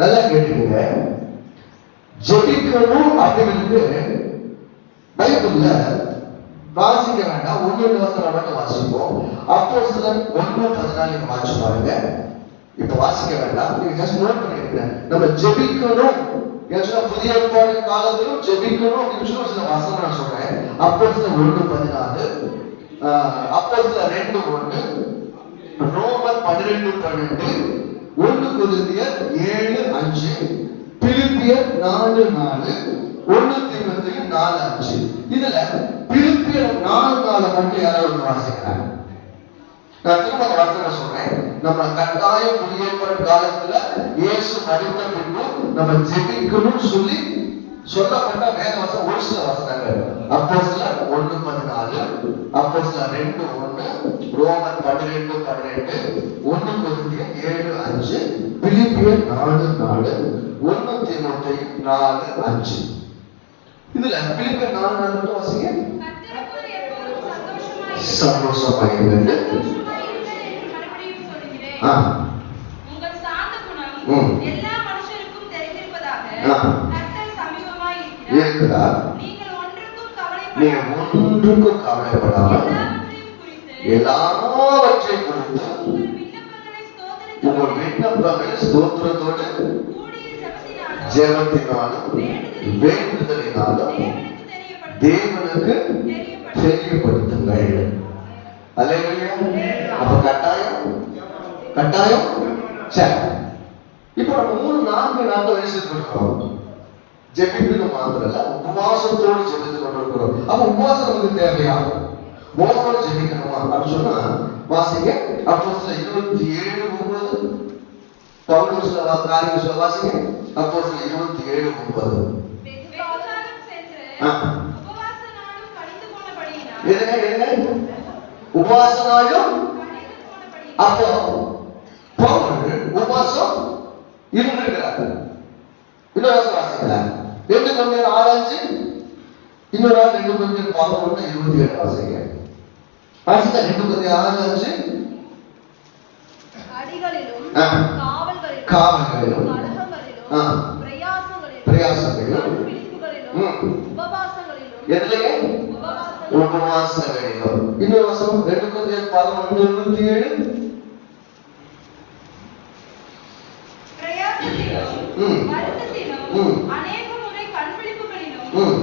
நல்லா கேட்டுக்கங்க. ஜெபிக்கணும் அப்படின்னு பைபிள்ல வாசிக்க வேண்டாம். 1 மட்டும் வாசிப்போம். அப்போஸ்தலர் 1:14 வாசிச்சு பாருங்க. இப்ப வாசிக்க வேண்டாம், நீங்க ஜஸ்ட் நோட் பண்ணிருக்கேன். நம்ம ஜெபிக்கணும் புதிய ஏற்பாடு காலத்திலும் ஜெபிக்கணும் அப்படின்னு சொல்லி சில வசனம் நான் சொல்றேன். அப்போஸ்தலர் 1:14, அப்போஸ்தலர் 2:1, ரோமர் 12:12, 1 கொரிந்தியர் 7:5, பிலிப்பியர் 4:4, 1 தீமோத்தேயு 4:5. இதுல பிலிப்பியர் 4:4 மட்டும் யாராவது வாசிக்கிறாங்க? நான் திரும்ப வசனம் சொல்றேன். நம்ம கட்டாயம் புதிய ஏற்பாடு காலத்துல இயேசு மரித்த பின்பு நம்ம ஜெபிக்கணும்னு சொல்லி சொல்லப்பட்ட வேத வசனம் ஒரு சில வசனங்கள். அப்போஸ்தலர் 1:14, அப்போஸ்தலர் 2:1, ரோமர் 12:12, 1 கொரிந்தியர் 7:5, பிலிப்பியர் 4:4, 1 தீமோத்தேயு 4:5. இதுல பிலிப்பியர் 4:4 மட்டும் வாசிங்க. சந்தோஷமாயிருங்க. உங்கள் சாந்த குணம் எல்லா மனுஷருக்கும் தெரிந்திருப்பதாக கர்த்தர் சமீபமாய் இருக்கிறார். நீங்கள் ஒன்றுக்கும் கவலைப்படாமல் எல்லாவற்றையும் குறித்து உங்கள் விண்ணப்பங்களை ஸ்தோத்திரத்தோடு ஜெபத்தினாலும் வேண்டுதலினாலும் தேவனுக்கு தெரியப்படுத்துங்கள். அல்லேலூயா. அப்ப கட்டாயம் சரி. இப்ப நம்ம 3-4 நாட்கள் வயசுக்கு இருக்கிறோம். ஜெபிக்கிறது மாத்திரம் இல்ல, உபவாசத்தோடு ஜெபித்து கொண்டிருக்கிறோம். அப்ப உபவாசம் நமக்கு தேவையா? உபவாசத்தோடு ஜெபிக்கணுமா அப்படின்னு சொன்னா வாசிங்க. அப்போஸ்தலர் 27:9, பவுல் சொல்ல காரியம் சொல்ல வாசிங்க. அப்போஸ்தலர் 27:9. உபவாச நாளும் அப்போ பவுல் உபவாசம் இருந்திருக்கிறார். இன்னொரு வாசிக்கிறார் 2 கொரிந்தியர் 6:5, இன்னொரு 2 கொரிந்தியர் 11:27 வாசிங்க. வாசிக்க 2 கொரிந்தியர் 6:5. அடிகளிலும் காவல்களிலும் பிரயாசங்களிலும் உபவாசங்களிலும். இன்னொரு வசனம் 2 கொரிந்தியர் 11:27. அநேக முறை கண்விழிப்புகளிலும்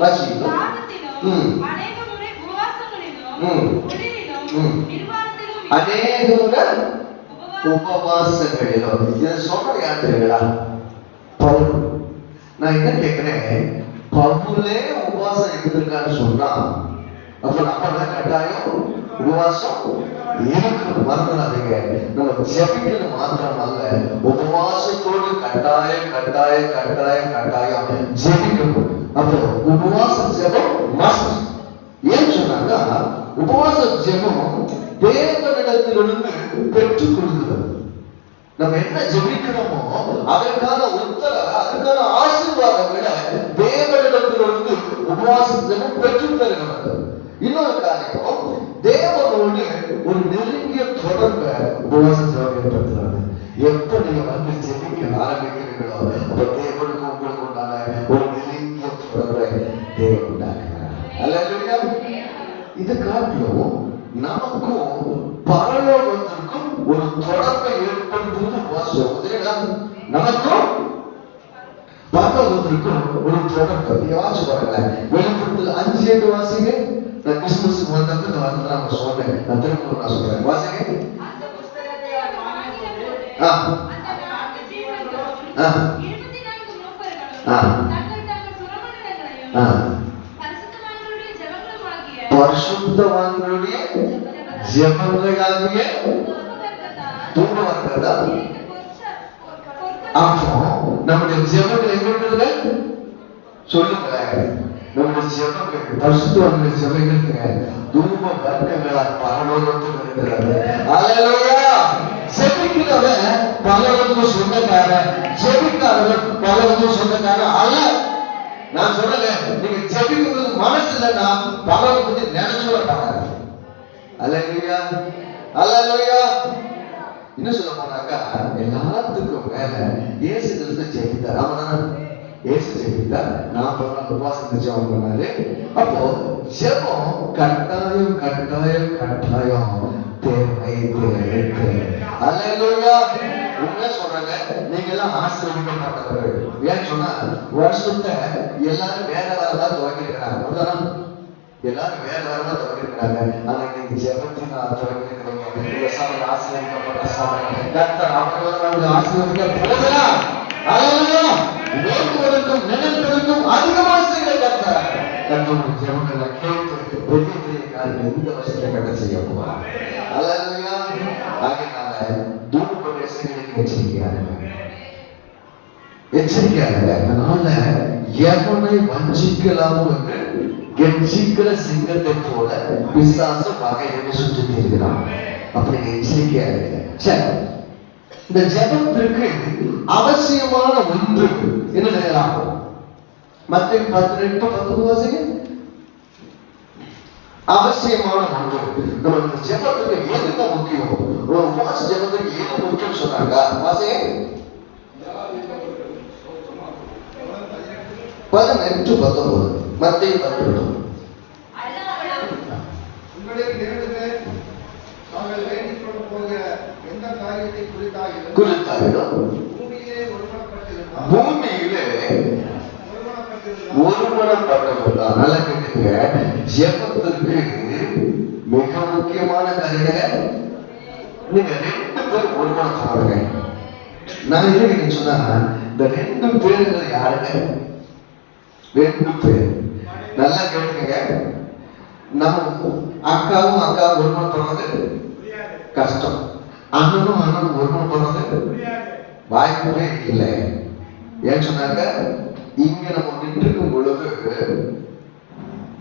பசியிலும் தாகத்திலும் அநேக முறை உபவாசங்களிலும் குளிரிலும் நிர்வாணத்திலும் அநேக முறை உபவாசங்களிலும். இதை சொல்றது யார் தெரியுங்களா? பவுல். நான் என்ன கேட்கிறேன், பவுலே உபவாசம் இருந்திருக்கான்னு சொன்னா அப்ப நம்ம கட்டாயம் உபவாசம் இருக்கணும். மறந்துடாதீங்க. நம்ம ஜெபிக்கிறது மாத்திரம் அல்ல, உபவாசத்தோடு கட்டாயம் ஜெபிக்கணும். அப்போ உபவாச ஜெபம் மஸ்ட். ஏன் சொன்னாங்க? உபவாச ஜெபம் தேவனிடத்திலிருந்து பெற்றுக் கொடுக்கிறது. நம்ம என்ன ஜெபிக்கிறோமோ அதற்கான உத்தரவு, அதற்கான ஆசீர்வாதம் விட தேவனிடத்திலிருந்து உபவாச ஜெபம் பெற்றுத் தருகிறது. இன்னொரு காரியம், தேவனோடு ஒரு நெருங்கிய தொடர்பை உபவாச ஜெபம் ஏற்படுத்துறது. எப்ப நீங்க வந்து ஜெபிக்க ஆரம்பிக்கிறீங்களோ அப்ப தேவனுக்கு உங்களுக்கு உண்டான ஒரு நெருங்கிய தொடர்பை தேவன் உண்டாக்குறார். அல்லேலூயா. இது காட்டிலும் நமக்கும் பரலோகத்திற்கும் ஒரு தொடர்பை ஏற்படுத்துவது உபவாசம். நமக்கும் பரலோகத்திற்கும் ஒரு தொடர்பு. வாசி பாருங்களேன். வெளிப்படுத்தல் 5:8 வாசிங்க. நான் கிறிஸ்துமஸுக்கு வந்தப்ப இந்த வாசனை நான் சொன்னேன். நான் திரும்ப நான் சொல்றேன். வாசிங்க. பரிசுத்தவான்களுடைய ஜெபங்களாகிய தூபவர்க்கதா. அப்போ நம்முடைய ஜெபங்கள் எங்க இருக்குது சொல்லுங்களேன். நம்முடைய ஜெபங்கள் பரிசுத்தவான்களுடைய ஜெபங்கள் தூப வர்க்கங்களால் பரலோகத்தில் இருக்கிறது. அல்லேலூயா. ஜெபிக்கிறவன் பரலோகத்துக்கு சொந்தக்காரன், ஜெபிக்காதவன் பரலோகத்துக்கு சொந்தக்காரன் அல்ல. நான் சொல்றேன், நீங்க ஜெபிக்கிறது மனசு இல்லைன்னா பரலோகத்தை பத்தி நினைச்சு வராங்க. அல்லேலூயா. அல்லேலூயா. இன்னும் சொல்ல போனாக்கா எல்லாத்துக்கும் மேல இயேசு கிறிஸ்து ஜெயித்தார். ஆமாதானே? இயேசு ஜெயித்தார். 40 நாள் உபவாசம் ஜெபம் பண்ணாரு. அப்போ ஜெபம் கட்டாயம் கட்டாயம் கட்டாயம் தேவை தேவை. அல்லேலூயா. உண்மையா சொல்றாங்க, நீங்க எல்லாம் ஆசீர்வதிக்கப்பட்டவர்கள். ஏன்னு சொன்னா வருஷத்தை எல்லாரும் வேற வேறதான் துவக்கிருக்கிறாங்க. எல்லாரும் வேற வேறதான் துவக்கிருக்கிறாங்க. ஆனா நீங்க ஜெபத்தினால் துவக்கிருக்கிறீங்க. உங்க சபை ஆசீர்வதிக்கப்பட்ட சபை. கர்த்தர் அவர்கள் ஆசீர்வதிக்க போகிறார். அல்லேலூயா. வேண்டுவதற்கும் நினைப்பதற்கும் அதிகமாக செய்கிற கர்த்தர் கர்த்தருடைய ஜெபங்களை கேட்டு பெரிய பெரிய காரியங்கள் இந்த வருஷத்தை கட்ட செய்ய போகிறார். அல்லேலூயா. ஆகையினால தூரப்பிரதேசங்களுக்கு எச்சரிக்கையாக அதனால எவனை வஞ்சிக்கலாமோ என்று கெஞ்சிக்கிற சிங்கத்தை போல பிசாசு வகையை சுற்றி இருக்கிறான். அப்படி எச்சரிக்கையா இருக்க. சரி, இந்த ஜெபத்திற்கு அவசியமான ஒன்று என்ன செய்யலாம்? மத்திய 18:19 வாசிங்க. அவசியமான ஒன்று. நம்ம இந்த ஜெபத்துக்கு எதுக்கு முக்கியம்? ஒரு உபவாச ஜெபத்துக்கு எது முக்கியம் சொன்னாங்க? வாசிங்க. 18:19 மத்திய 18. உங்களில் 2 பேர் தாங்கள் வேண்டிக் கொண்டு போகிற எந்த காரியத்தை குறித்தாகிலும் பூமியிலே ஒருமனப்பட்டிருந்தால். நல்லா கேட்டுங்க. ஜெபத்திற்கு மிக முக்கியமான காரியங்க, நீங்க 2 பேர் ஒருமனப்படுங்க. நான் என்ன சொன்னா, இந்த 2 பேருங்கிறது யாருங்க? 2 பேர். நல்லா கேட்டுங்க. நம்ம அக்காவும் ஒருமனப்படுறது கஷ்டம். அண்ணனும் ஒருமனப்படுறது வாய்ப்பே இல்லை. ஏன்னு சொன்னாங்க, இங்க நம்ம நின்றுக்கும் பொழுது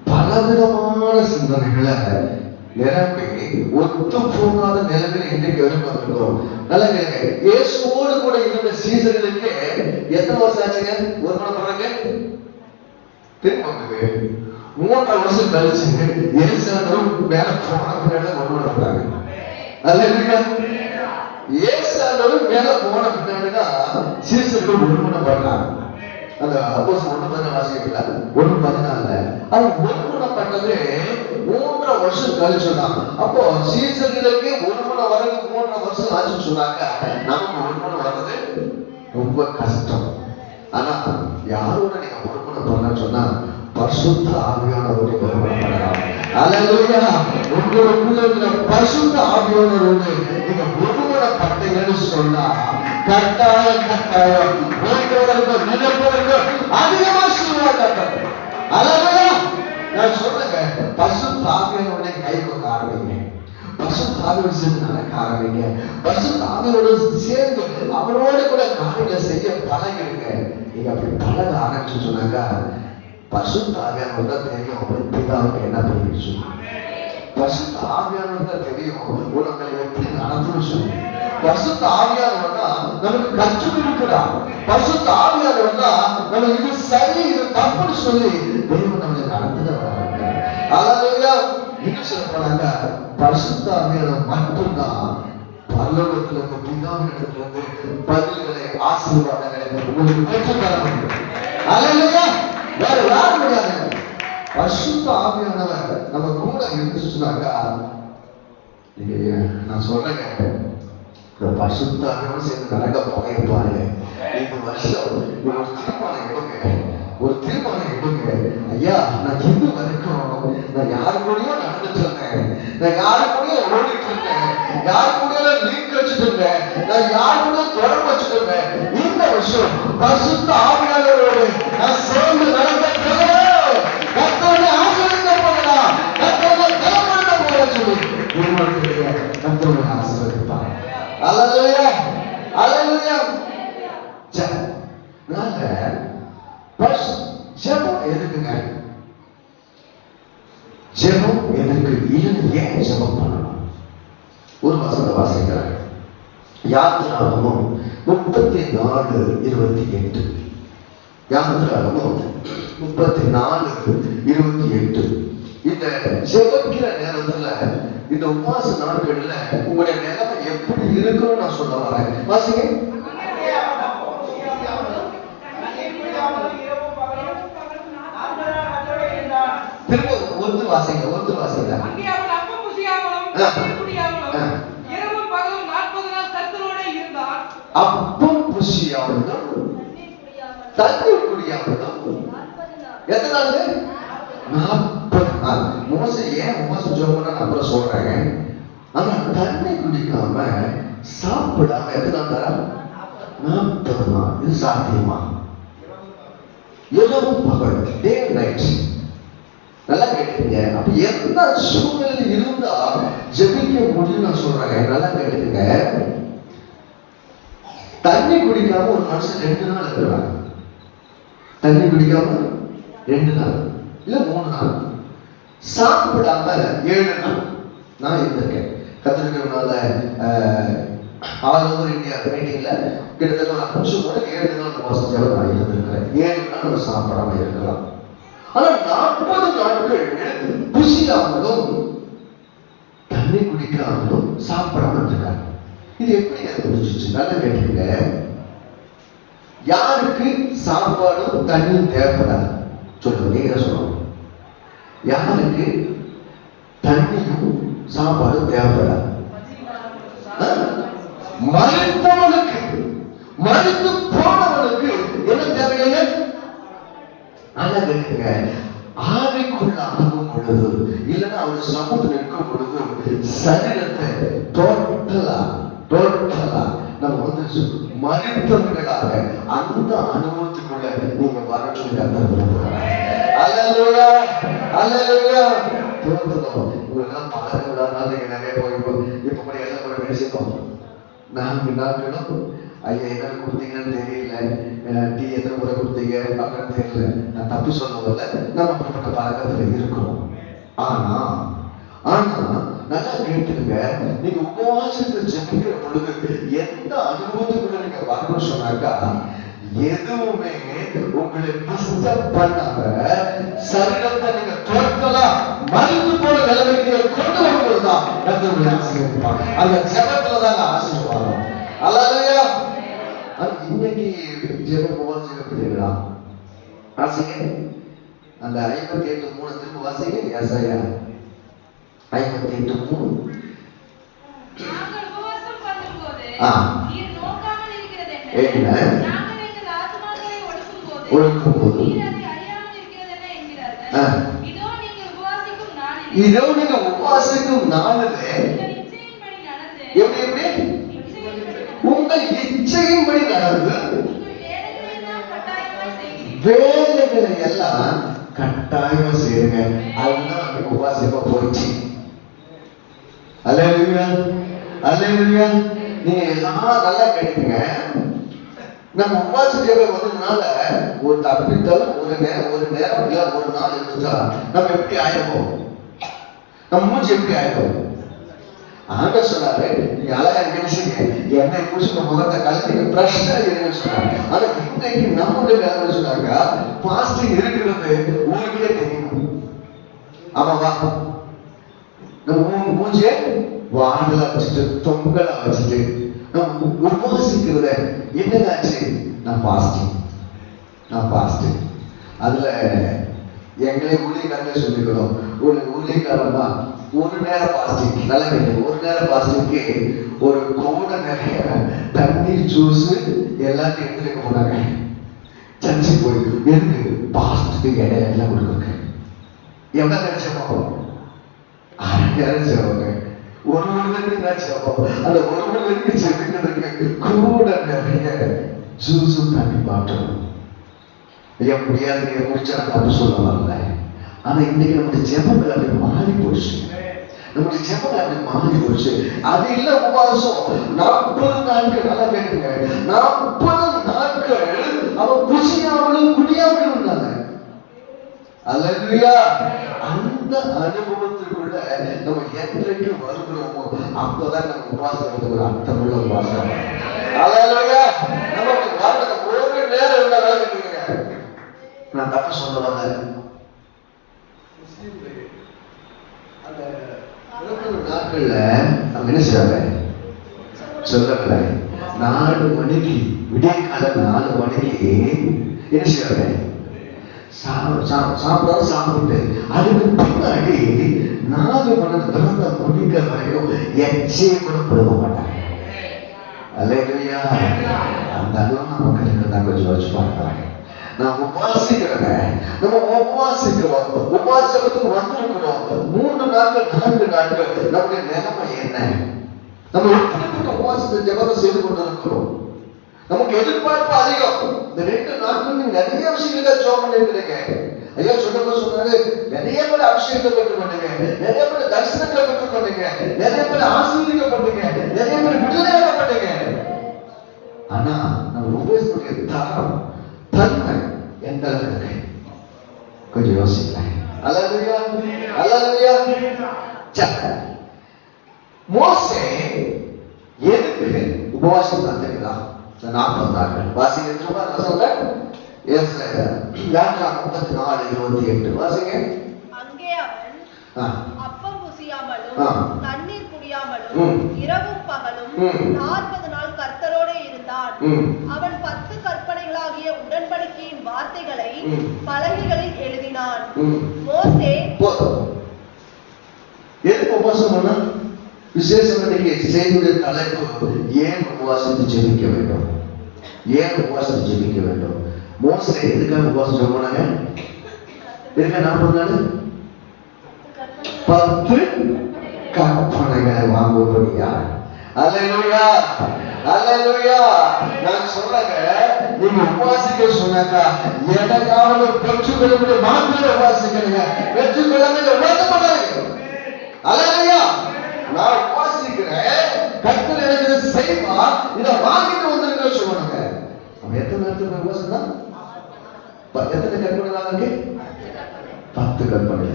பலவிதமான சிந்தனைகளை நிரம்பி ஒத்து போகாத நிலைமையில் இன்றைக்கு வந்திருக்கிறோம். நல்லா கேளுங்க. இயேசுவோடு கூட இருந்த சீசர்களுக்கு எத்தனை வருஷம் ஆச்சுங்க ஒருமனப்படுறாங்க? திரும்ப 3 வருஷம் கழிச்சு இயேசுவும் மேல போன பின்னாடி ஒருமனப்படுறாங்க. இயேசுவும் மேல போன பின்னாடிதான் சீசர்கள் ஒருமனப்படுறாங்க. அந்த அப்போஸ்தலர் 1:14 வாசிக்கல, 1:14 அது ஒருமனப்பட்டது 3 வருஷம் கழிச்சுதான். அப்போ சீசர்களுக்கு ஒருமனம் வரதுக்கு 3 வருஷம் ஆச்சுன்னு சொன்னாங்க. நமக்கு ஒருமனம் வர்றது ரொம்ப கஷ்டம். ஆனா யாரோட நீங்க ஒருமனம் பண்ண சொன்னா பரிசுத்த ஆவியானவரோடு ஒருமனப்படலாம். அல்லேலூயா. உங்களுக்குள்ள இருக்கிற பரிசுத்த ஆவியானவரோடு நீங்க ஒருமனப்பட்டீங்கன்னு சொன்னா கட்டாயம் வேண்டுவதற்கு நினைப்பதற்கு அதிகமா செய்வாங்க. அல்லேலூயா. நான் சொல்றேங்க, பரிசுத்த ஆவியானவரோட கை கொடுக்க ஆரம்பிங்க. பரிசுத்த ஆவியோடு சேர்ந்து நடக்க ஆரம்பிங்க. பரிசுத்த ஆவியோடு சேர்ந்து அவரோட கூட காரியங்களை செய்ய பழகிருங்க. நீங்க அப்படி பழக ஆரம்பிச்சு சொன்னாங்க பரிசுத்த ஆவியானவர் தான் தெரியும் பிதாவுக்கு என்ன தெரியும் சொல்லி. பரிசுத்த ஆவியானவர் தான் தெரியும் உங்களை எப்படி நடத்துன்னு சொல்லி. பரிசுத்த ஆவியானவர் தான் நமக்கு கற்றுக் கொடுக்கிறார். பரிசுத்த ஆவியானவர் தான் நம்ம இது சரி இது தப்புன்னு சொல்லி தேவன் நம்மளை நடத்துத வராங்க. அல்லேலூயா. இன்னும் சொல்ல போனாங்க பரிசுத்த ஆவியானவர் மட்டும்தான் பரலோகத்துல இருந்து பிதாவினிடத்துல இருந்து பதில்களை ஆசீர்வாதங்களை உங்களுக்கு பெற்றுத் தர முடியும். அல்லேலூயா. வேற யாரும் முடியாது. பரிசுத்த ஆவியானவர் நம்ம கூட இருந்து சொன்னாங்க. நீங்க நான் சொல்றேங்க, பரிசுத்த ஆவியோடு சேர்ந்து நடக்க போயிருப்பாரு. இந்த வருஷம் ஒரு தீர்மானம் எடுங்க. ஐயா, நான் இந்து வரைக்கும் நான் யாரு கூடயும் நடந்துட்டு இருந்தேன், நான் யாரு கூடயும் ஓடிட்டு இருந்தேன், யாரு கூட லிங்க் வச்சுட்டு இருந்தேன், நான் யாரு கூட தொடர்பு வச்சுட்டு இருந்தேன். இந்த வருஷம் பரிசுத்த ஆவியானவரோடு நான் சேர்ந்து நடக்க போகிறேன். கர்த்தரை ஆசீர்வதிக்க போகிறேன். கர்த்தரை தேவனாக போக சொல்லி தீர்மானிக்கிறேன். கர்த்தரை ஆசீர்வதிப்பார். அல்லேலூயா. அல்லேலூயா. ஜெபம் எதுக்குங்க? ஜெபம் எதுக்கு? ஏன் ஜெபம் பண்ணணும்? ஒரு வசனத்தை வாசிக்கிறாங்க. யாத்திராகமம் 34:28. யாத்திராகமம் 34:28. இந்த ஜெபிக்கிற நேரத்துல இந்த உபவாச நாட்கள்ல உங்களுடைய நிலைமை எப்படி இருக்குன்னு நான் சொல்ல வரேன். வாசிங்க. திரும்ப ஒருத்தர் வாசிங்க. அப்பம் புசியாமலும் தண்ணீர் குடியாமலும் எத்தனை நாள்? 40 நாள். மோசே ஏன் உபவாசம் ஜெபம்னா அப்புறம் சொல்றேன். ஆனா தண்ணி குடிக்காம சாப்பிடாம எத்தனை நாள்? 40 நாள். இது சாத்தியமா? இரவு பகல், டே நைட். நல்லா கேட்டுங்க. அப்ப எந்த சூழ்நிலை இருந்தா ஜெபிக்க முடியும் நான் சொல்றேன். நல்லா கேட்டுங்க. தண்ணி குடிக்காம ஒரு மனுஷன் 2 நாள் இருக்கிறாங்க. தண்ணி குடிக்காம 2 நாள் இல்ல 3 நாள். சாப்பிடாம 7 நாள் நான் இருந்திருக்கேன். கத்திரிக்கிறதுனால ஆல் ஓவர் இந்தியா மீட்டிங்ல கிட்டத்தட்ட ஒரு 5 முறை 7 நாள் வாசிச்சாலும் நான் இருந்திருக்கிறேன். 7 நாள் நம்ம சாப்பிடாம இருக்கலாம். ஆனா 40 நாட்கள் புசியாமலும் தண்ணி குடிக்காமலும் சாப்பிடாம இருக்காங்க. இது எப்படி புரிஞ்சிச்சு? நல்லா கேட்டுங்க. யாருக்கு சாப்பாடும் தண்ணியும் தேவைப்படாது சொல்லுங்க. நீங்க சொல்லணும். யாருக்கு தண்ணியும் சாப்பாடும் தேவைப்படாது? மருத்துவனுக்கு, மருந்து போனவனுக்கு என்ன தேவையில்லை? நல்லா கேட்டுங்க. ஆவிக்குள்ள ஆகும் பொழுது இல்லைன்னா அவர் சமூகத்தில் இருக்கும் பொழுது சரீரத்தை டோட்டலா நம்ம வந்து மருத்துவர்களாக அந்த அனுபவத்துக்குள்ள நீங்க வர சொல்லி அல்லேலூயா அல்லேலூயா. உங்களெல்லாம் பழகக்கூடாது. நீங்க நிறைய போய் இப்ப கூட எல்லாம் கூட பேசிட்டோம். 4 நாட்களும் ஐயா என்ன கொடுத்தீங்கன்னு தெரியல, டீ எத்தனை முறை கொடுத்தீங்க அப்படின்னு தெரியல. நான் தப்பு சொல்லுவதில்ல. நம்ம அப்படிப்பட்ட பழக்கத்துல இருக்கிறோம். ஆனா நல்லா கேட்டுங்க. நீங்க உபவாசத்தை ஜெபிக்கிற பொழுது எந்த அனுபவத்துக்குள்ள நீங்க வரணும்னு சொன்னாக்கா, எதுவுமே உங்களை டிஸ்டர்ப் பண்ணாம சரீரத்தை நீங்க டோட்டலா மருந்து போல நிலைமைக்கு கொண்டு வரும்போதுதான் உங்களை ஆசீர்வதிப்பாங்க. அந்த ஜெபத்துல தாங்க ஆசீர்வாதம். அல்லேலூயா. இன்னைக்கு ஜெபம் உபவாசம் எப்படிங்களா? வாசிங்க. அந்த 58:3 திரும்ப வாசிங்க. ஏசாயா 58:3. நாங்கள் உபவாசம் பண்ணும்போது நீர் நோக்காமல் இருக்கிறது என்ன? நாங்கள் எங்கள் ஆத்துமாக்களை ஒடுக்கும்போது நீர் அதை அறியாமல் இருக்கிறது என்ன என்கிறார்கள். இதோ நீங்கள் உபவாசிக்கும் நாளிலே எப்படி உங்கள் இச்சையின்படி நடந்து வேலைகளை எல்லாம் கட்டாயமா செய்யுங்க. அதுதான் உபவாசமா போயிடுச்சு. அல்லேலூயா அல்லேலூயா. நீங்க எல்லாம் நல்லா கேட்டுங்க. நம்ம உபவாச ஜெபம் வந்ததுனால ஒரு தப்பித்தல் ஒரு நேரம் இல்ல ஒரு நாள் இருந்துச்சா நம்ம எப்படி ஆயிருப்போம்? நம்ம மூச்சு எப்படி ஆயிருப்போம்? ஆண்டவர் சொன்னாரு, நீங்க அழகா நினைச்சீங்க என்னை குடிச்சு முகத்தை கலந்து பிரச்சனை இருக்குன்னு சொன்னாங்க. ஆனா இன்னைக்கு நம்மளுடைய நிலைமை சொன்னாங்க, பாஸ்டிங் இருக்கிறது உங்களுக்கே தெரியும். ஆமாவா? நம்ம மூச்சே வாடல வச்சுட்டு தொங்கல வச்சுட்டு நம்ம உபவாசிக்கிறத என்னதாச்சு? நான் பாஸ்டிங். அதுல எங்களே ஊழியக்காரங்களே சொல்லிக்கிறோம். ஒரு ஊழியக்காரமா ஒரு நேரம் பாஸ்டிங், நல்லா கேட்டு ஒரு நேரம் பாஸ்டிங்க்கு ஒரு கோடை நிறைய தண்ணீர் ஜூஸ் எல்லாத்தையும் எடுத்துட்டு போனாங்க. சர்ச்சு போய் எதுக்கு பாஸ்டுக்கு இடையில எல்லாம் கொடுக்குங்க. எவ்வளவு நினைச்சப்போ 1 நேரம் செய்வாங்க. 1 மணி நேரம் நினைச்சப்போ அந்த 1 மணி நேரம் செதுக்கிறதுக்கு கூட நிறைய ஜூஸும் தண்ணி பாட்டணும். ஐயா முடியாது, நீங்க முடிச்சா தப்பு சொல்ல வரல. ஆனா இன்னைக்கு நம்முடைய ஜெபங்கள் அப்படி மாறி போச்சு. அது இல்ல உபவாசம் 40 நாட்கள். நல்லா கேட்டுங்க, 40 நாட்கள் அவன் புசியாமலும் குடியாமலும் இருந்தாங்க. அல்லேலூயா. அந்த அனுபவத்திற்குள்ள நம்ம என்றைக்கு வருகிறோமோ அப்பதான் நம்ம உபவாசம் ஒரு அர்த்தமுள்ள உபவாசம். அல்லேலூயா. நமக்கு வாழ்க்கை ஒரு நேரம் இருந்தா வேலை. நான் தப்பு சொல்ல வரல. அந்த 21 நாட்கள்ல அவங்க என்ன செய்வாங்க சொல்லவில்லை. 4 மணிக்கு விடிய கால 4 மணிக்கு என்ன செய்வாங்க சாப்பிட்டு அதுக்கு பின்னாடி 4 மணி விரதம் முடிக்கிற வரைக்கும் எச்சே கூட கொடுக்க மாட்டாங்க. அல்லேலூயா. அந்த அளவு நமக்கு இருக்குதான் கொஞ்சம் யோசிச்சு பார்க்கிறாங்க. நான் உபாசிக்கிறேன், நம்ம உபாசிக்கிறோம், உபாசத்துக்கு வந்திருக்கிறோம். 3 நாட்கள் 4 நாட்கள் நம்முடைய நிலைமை என்ன? நம்ம எப்படிப்பட்ட உபாசத்தை ஜெபத்தை செய்து கொண்டிருக்கிறோம்? நமக்கு எதிர்பார்ப்பு அதிகம். இந்த 2 நாட்கள் நீங்க நிறைய விஷயங்களை ஜெபம் பண்ணிருக்கிறீங்க. ஐயா சொன்னாரு, நிறைய பேர் அபிஷேகத்தை பெற்று பண்ணீங்க, நிறைய பேர் தரிசனங்களை பெற்று பண்ணீங்க, நிறைய பேர் ஆசீர்வதிக்கப்பட்டீங்க, நிறைய பேர் விடுதலையாக்கப்பட்டீங்க. ஆனா நம்ம உபதேசத்துடைய தரம் தன்மை எந்த அளவுக்கு கொஞ்சம் யோசிக்கலாம். அல்லேலூயா, அல்லேலூயா. மோசே எதுக்கு உபவாசம் தந்திருக்கிறான்? 40 நாட்கள் வாசிங்க. யாத்ராகமம் 34:28 வாசிங்க. அங்கே அவன் அப்பம் புசியாமலும் தண்ணீர் குடியாமலும் இரவும் பகலும் 40 நாள் கர்த்தரோடு இருந்தான். அவன் 10 கற்பனைகளாகிய உடன்படிக்கையின் வார்த்தைகளை பலகைகளில் எழுதினான். மோசே எதுக்கு உபவாசம் பண்ணா? விசேஷம் இன்னைக்கு செய்தியுடைய தலைப்பு ஏன் உபவாசத்தை ஜெபிக்க வேண்டும்? ஏன் உபவாசத்தை ஜெபிக்க வேண்டும்? மோசே எதுக்காக உபவாசம் சொல்றாங்க? எதுக்காக 40 நாள் 10 கற்பனைகளை வாங்குவதியா? அல்லேலூயா, அல்லேலூயா. நான் சொல்றேங்க, நீங்க உபவாசிக்க சொன்னாக்கா எதையாவது பெற்றுக்கொள்ள மாத்திரம் உபவாசிக்கிறீங்க, பெற்றுக்கொள்ள உபவாசம் பண்ணாதீங்க. அல்லேலூயா. நான் உபாசிக்கிறேன், கர்த்தர் எனக்கு செய்வா, இதை வாங்கிட்டு வந்திருக்க சொல்லுவாங்க. அவன் எத்தனை நேரத்துக்கு உபாசம் தான்? எத்தனை கற்பனைலாம் இருக்கு? 10 கற்பனை.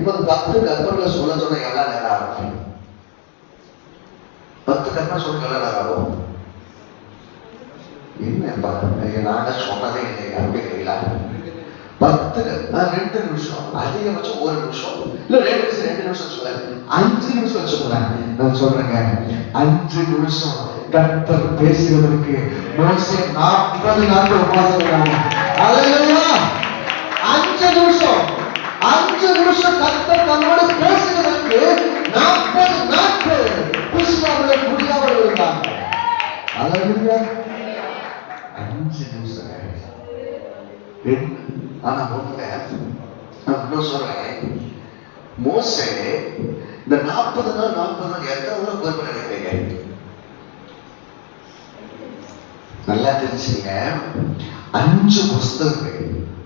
இப்ப 10 கற்பனை சொல்ல எவ்வளவு நேரம் ஆகும்? 10 கற்பனை சொல்ல எவ்வளவு நேரம் ஆகும்? என்ன நாங்க சொன்னதே இல்லை அப்படிங்களா? 2 நிமிஷம், அதிகபட்சம் 1 நிமிஷம், இல்ல 2 நிமிஷம் சொல்ல 5 நிமிஷம் வச்சுக்கோங்க. நான் சொல்றேங்க, 5 நிமிஷம் கர்த்தர் பேசுவதற்கு மோசே 40 நாட்கள் உபவாசம் இருந்தாங்க. அல்லேலூயா. 5 நிமிஷம் கர்த்தர் தன்னோடு பேசுவதற்கு 40 நாட்கள் புசியாமல் குடியாமல் இருந்தாங்க. அல்லேலூயா. 5 நிமிஷம். ஆனா நான் சொல்றேன், மோசே இந்த 40 நாள் எத்தனை பொறுப்பு நினைக்கிறீங்க? நல்லா தெரிஞ்சுங்க. 5 புஸ்தகங்கள்